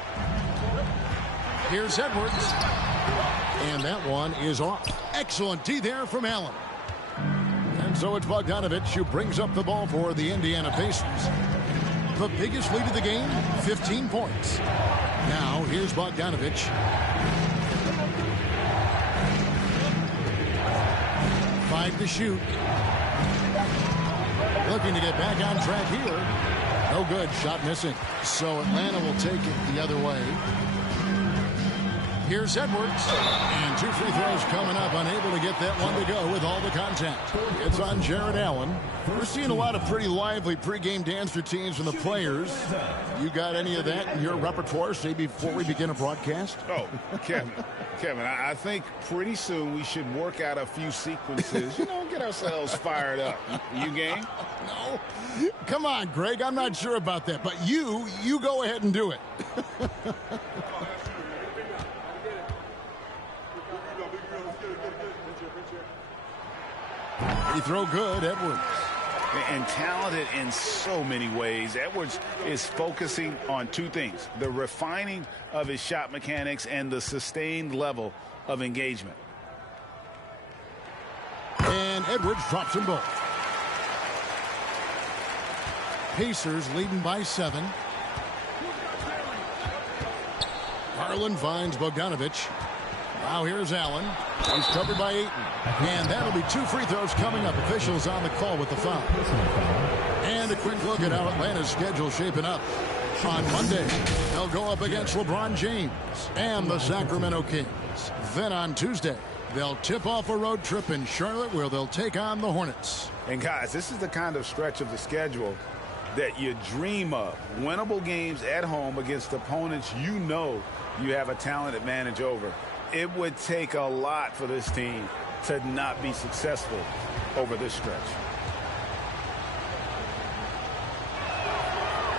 Here's Edwards. And that one is off. Excellent D there from Allen. And so it's Bogdanovich who brings up the ball for the Indiana Pacers. The biggest lead of the game, 15 points. Now here's Bogdanovich. 5 to shoot. Looking to get back on track here. No good. Shot missing. So Atlanta will take it the other way. Here's Edwards. And 2 free throws coming up. Unable to get that one to go with all the contact. It's on Jared Allen. We're seeing a lot of pretty lively pregame dance routines from the players. You got any of that in your repertoire, say, before we begin a broadcast? Oh, Kevin, I think pretty soon we should work out a few sequences, get ourselves fired up. You game? No. Come on, Greg. I'm not sure about that. But you go ahead and do it. Free throw good, Edwards. And talented in so many ways. Edwards is focusing on 2 things: the refining of his shot mechanics and the sustained level of engagement. And Edwards drops them both. Pacers leading by 7. Garland finds Bogdanovich. Now here's Allen. He's covered by Ayton. And that'll be 2 free throws coming up. Officials on the call with the foul. And a quick look at how Atlanta's schedule shaping up. On Monday, they'll go up against LeBron James and the Sacramento Kings. Then on Tuesday, they'll tip off a road trip in Charlotte where they'll take on the Hornets. And guys, this is the kind of stretch of the schedule that you dream of. Winnable games at home against opponents you have a talent advantage over. It would take a lot for this team to not be successful over this stretch.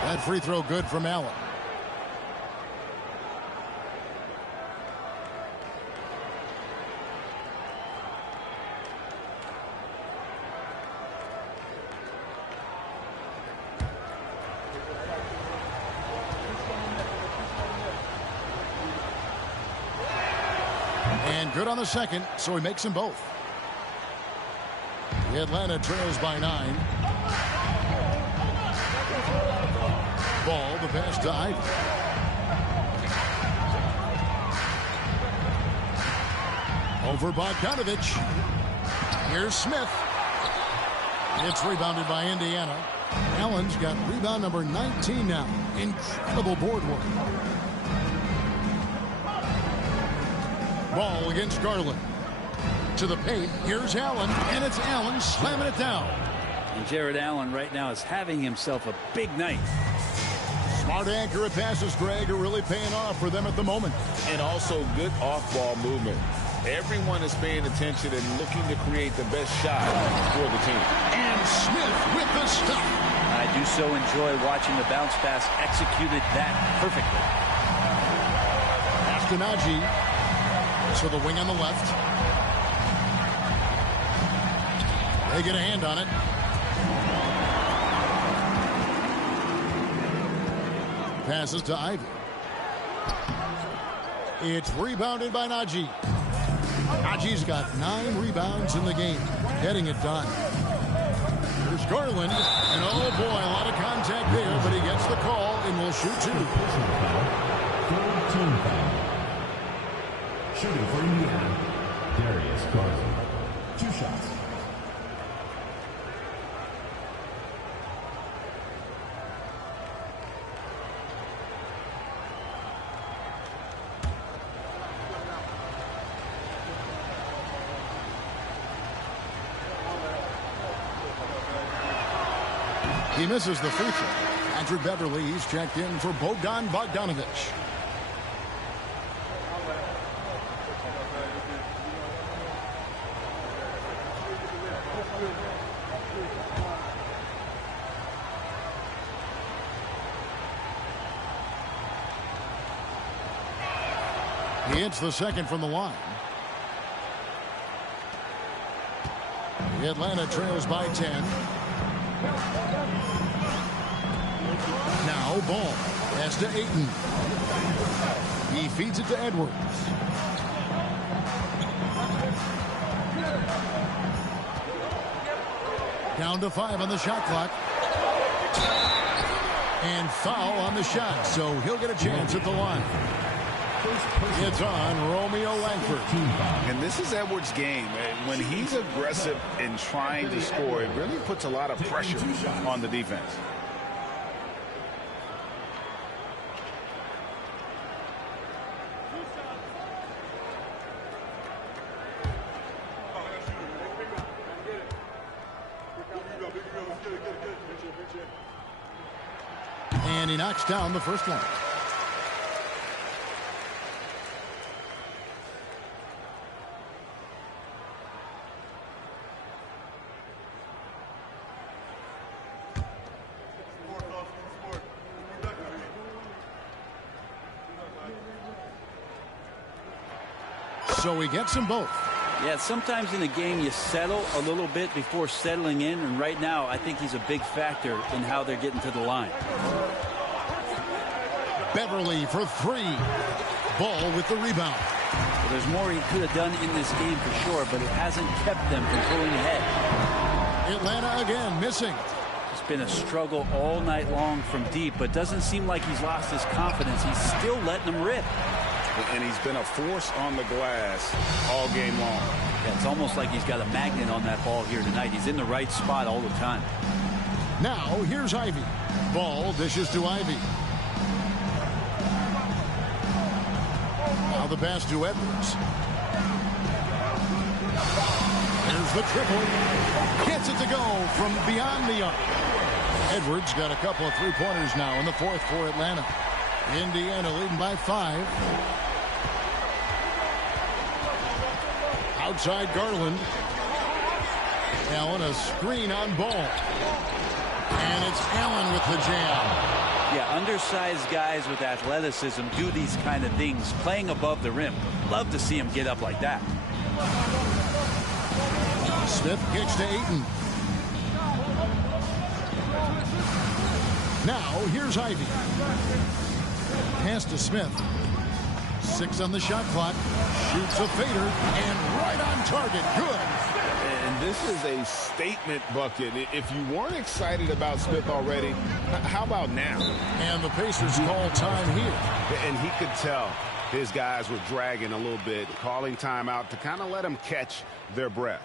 That free throw good from Allen. And good on the second, so he makes them both. Atlanta trails by 9. Ball, the pass to Ivy. Over Bogdanovich. Here's Smith. It's rebounded by Indiana. Allen's got rebound number 19 now. Incredible board work. Ball against Garland. To the paint. Here's Allen, and it's Allen slamming it down. And Jared Allen right now is having himself a big night. Smart, accurate passes, Greg, are really paying off for them at the moment. And also good off-ball movement. Everyone is paying attention and looking to create the best shot for the team. And Smith with the stop. I do so enjoy watching the bounce pass executed that perfectly. After Najee to the wing on the left. They get a hand on it. Passes to Ivy. It's rebounded by Najee. Najee's got 9 rebounds in the game, getting it done. Here's Garland, and oh boy, a lot of contact there, but he gets the call and will shoot 2. Shooting for Indiana, Darius Garland. 2 shots. He misses the free throw. Patrick Beverly, he's checked in for Bogdan Bogdanovic. He hits the second from the line. The Atlanta trails by 10. Now Ball. Pass to Ayton. He feeds it to Edwards. Down to 5 on the shot clock. And foul on the shot, so he'll get a chance at the line. It's on Romeo Langford. And this is Edwards' game. When he's aggressive in trying to score, it really puts a lot of pressure on the defense. And he knocks down the first one. So he gets them both. Yeah, sometimes in a game you settle a little bit before settling in, and right now I think he's a big factor in how they're getting to the line. Beverly for 3. Ball with the rebound. Well, there's more he could have done in this game for sure, but it hasn't kept them from pulling ahead. Atlanta again missing. It's been a struggle all night long from deep, but doesn't seem like he's lost his confidence. He's still letting them rip. And he's been a force on the glass all game long. Yeah, it's almost like he's got a magnet on that ball here tonight. He's in the right spot all the time. Now here's Ivy. Ball dishes to Ivy. Now the pass to Edwards. There's the triple. Gets it to go from beyond the arc. Edwards got a couple of three-pointers now in the fourth for Atlanta. Indiana leading by 5. Outside Garland. Allen, a screen on Ball. And it's Allen with the jam. Yeah, undersized guys with athleticism do these kind of things, playing above the rim. Love to see him get up like that. Smith kicks to Ayton. Now, here's Ivy. Pass to Smith. 6 on the shot clock. Shoots a fader, and right on target. Good. And this is a statement bucket. If you weren't excited about Smith already, how about now? And the Pacers call time here. And he could tell his guys were dragging a little bit, calling timeout to kind of let them catch their breath.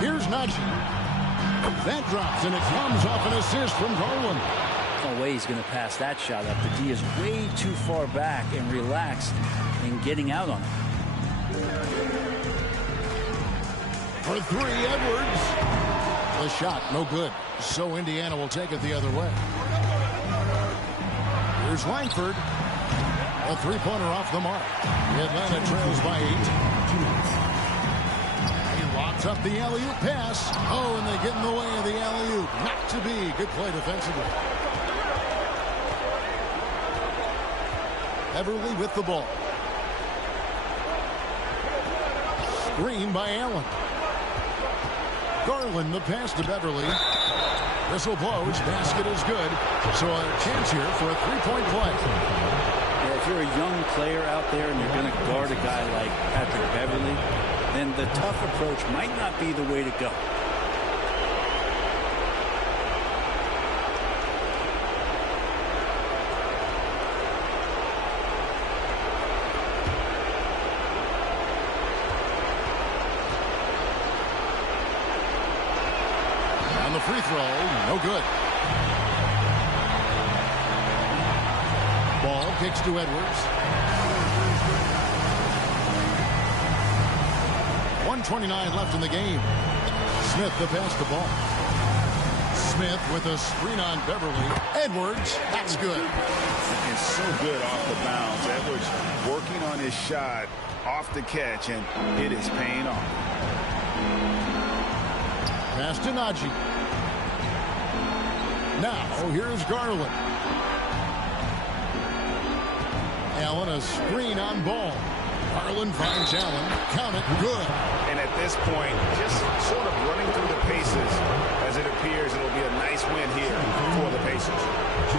Here's Najee. That drops, and it comes off an assist from Garland. No way he's going to pass that shot up. The D is way too far back and relaxed in getting out on it. For three, Edwards. The shot, no good. So Indiana will take it the other way. Here's Langford. A three-pointer off the mark. Atlanta trails by 8. He locks up the alley-oop pass. Oh, and they get in the way of the alley-oop. Not to be. Good play defensively. Beverly with the ball. Screen by Allen. Garland the pass to Beverly. Whistle blows. Basket is good. So a chance here for a three-point play. Yeah, if you're a young player out there and you're going to guard a guy like Patrick Beverly, then the tough approach might not be the way to go. On the free throw, no good. Ball kicks to Edwards. 1:29 left in the game. Smith the pass to Ball. Smith with a screen on Beverly. Edwards, that's good. And so good off the bounds. Edwards working on his shot off the catch, and it is paying off. Pass to Najee. Now, here's Garland. Allen, a screen on Ball. Garland finds Allen. Count it. Good. And at this point, just sort of running through the paces as it appears it'll be a nice win here for the Pacers.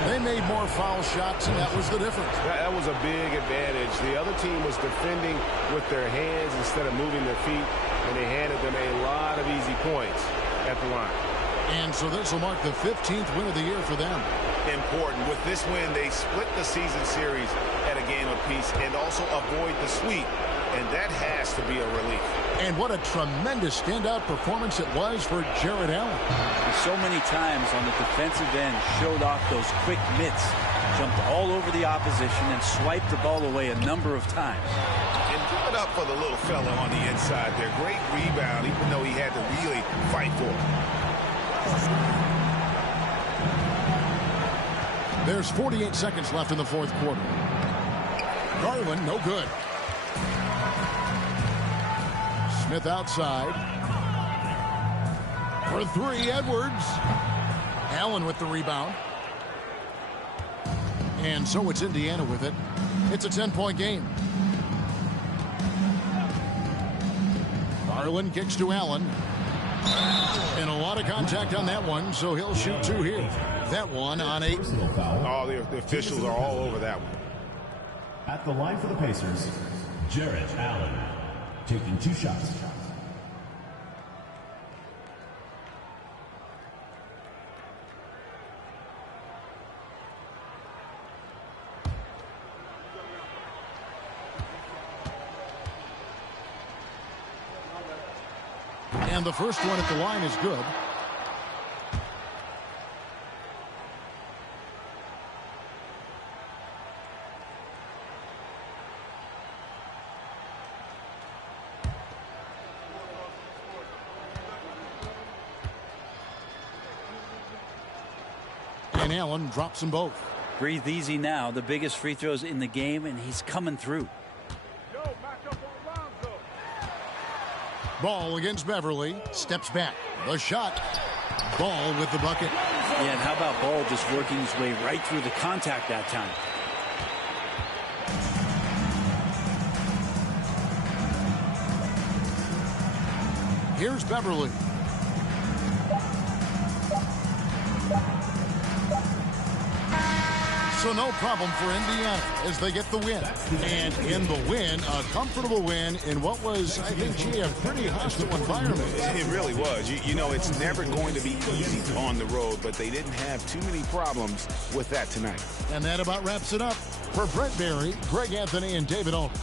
They made more foul shots, and that was the difference. That was a big advantage. The other team was defending with their hands instead of moving their feet, and they handed them a lot of easy points at the line. And so this will mark the 15th win of the year for them. Important. With this win, they split the season series at a game apiece and also avoid the sweep, and that has to be a relief. And what a tremendous standout performance it was for Jared Allen. So many times on the defensive end, showed off those quick mitts, jumped all over the opposition and swiped the ball away a number of times. And give it up for the little fella on the inside there. Great rebound, even though he had to really fight for it. There's 48 seconds left in the fourth quarter. Garland, no good. Smith outside. For three, Edwards. Allen with the rebound. And so it's Indiana with it. It's a 10-point game. Garland kicks to Allen. And a lot of contact on that one, so he'll shoot two here. That one on 8. Oh, the officials are all over that one. At the line for the Pacers, Jared Allen, taking 2 shots. And the first one at the line is good. And Allen drops them both. Breathe easy now. The biggest free throws in the game, and he's coming through. Ball against Beverly. Steps back. The shot. Ball with the bucket. Yeah, and how about Ball just working his way right through the contact that time? Here's Beverly. So no problem for Indiana as they get the win. And in the win, a comfortable win in what was, I think, a pretty hostile environment. It really was. You know, it's never going to be easy on the road, but they didn't have too many problems with that tonight. And that about wraps it up. For Brett Barry, Greg Anthony, and David Aldridge,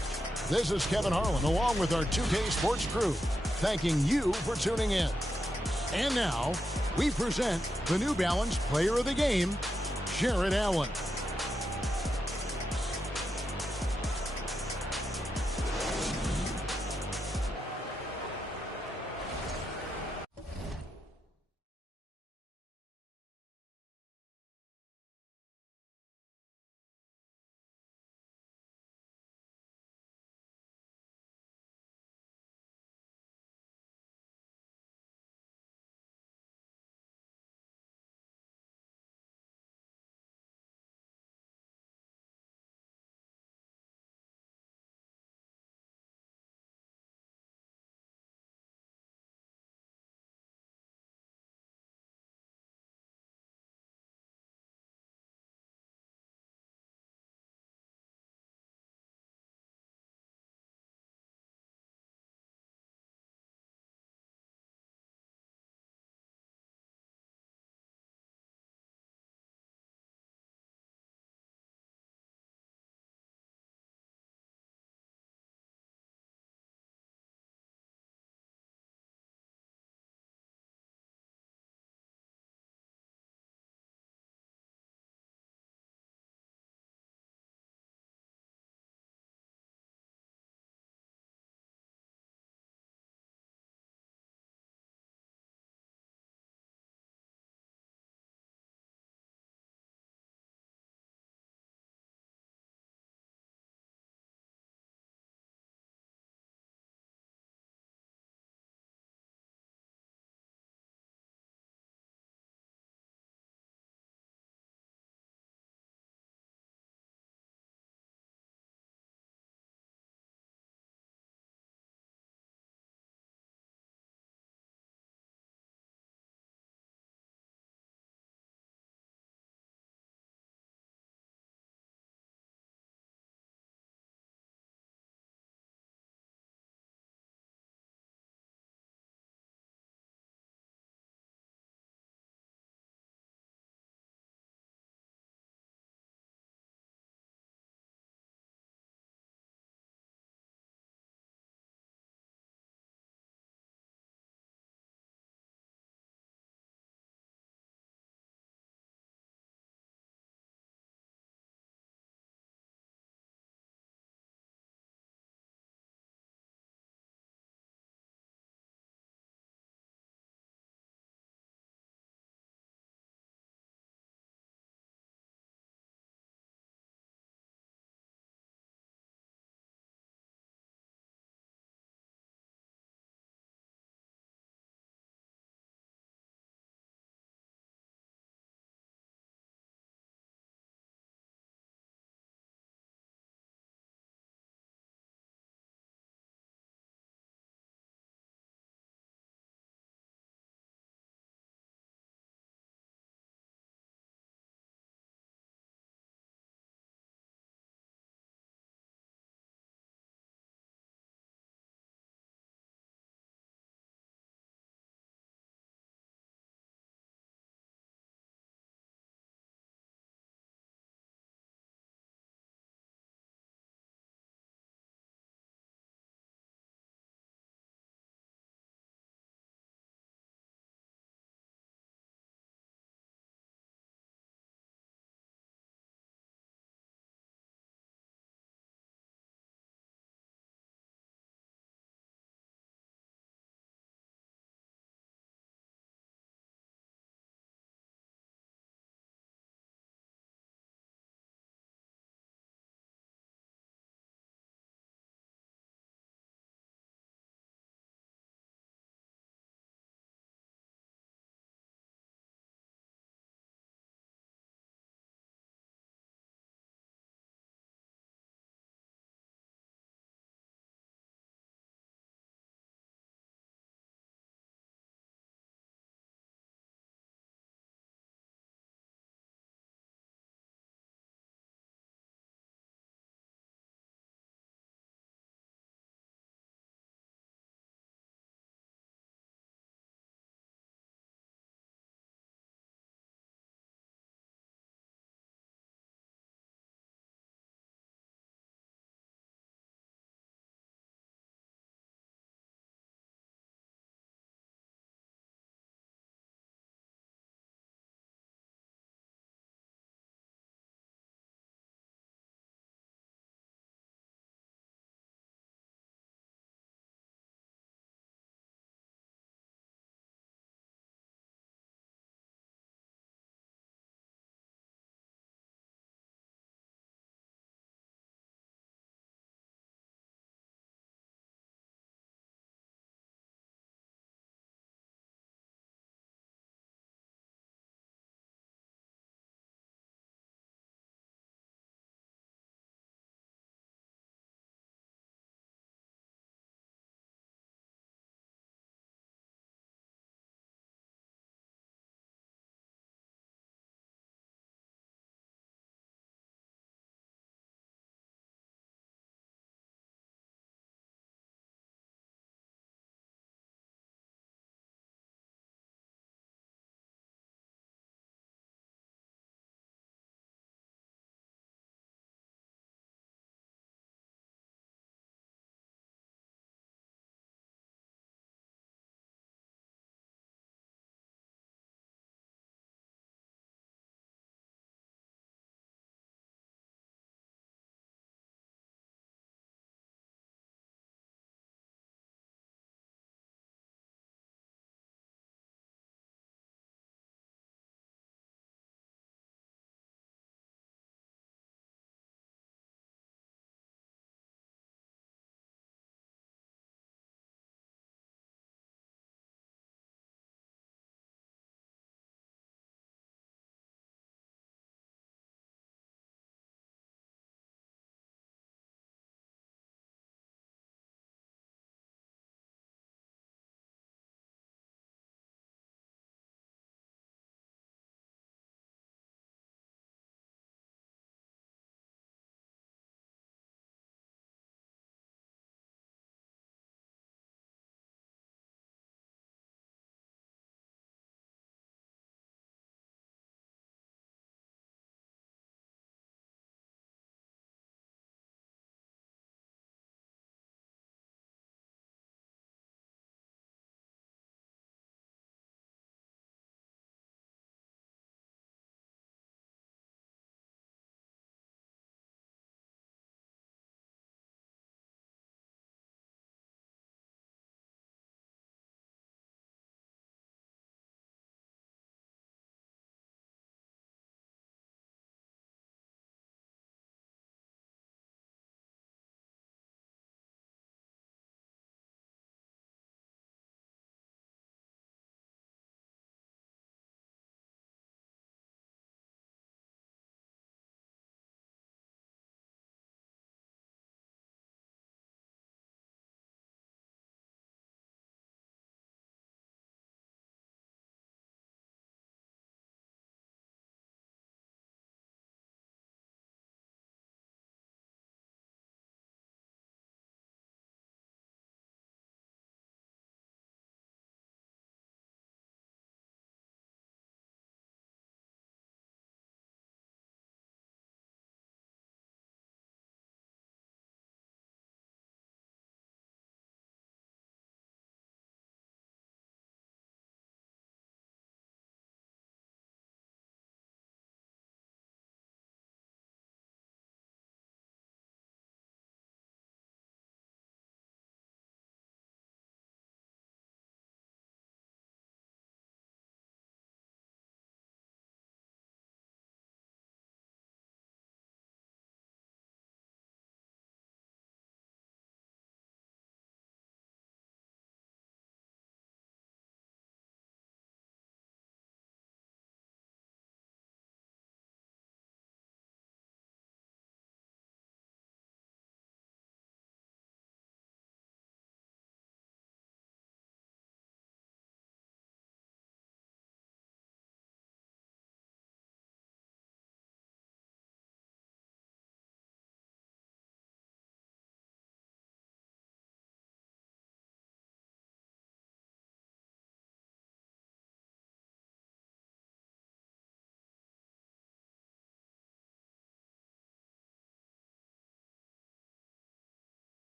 This is Kevin Harlan along with our 2K Sports crew, thanking you for tuning in. And now, we present the New Balance Player of the Game, Jared Allen.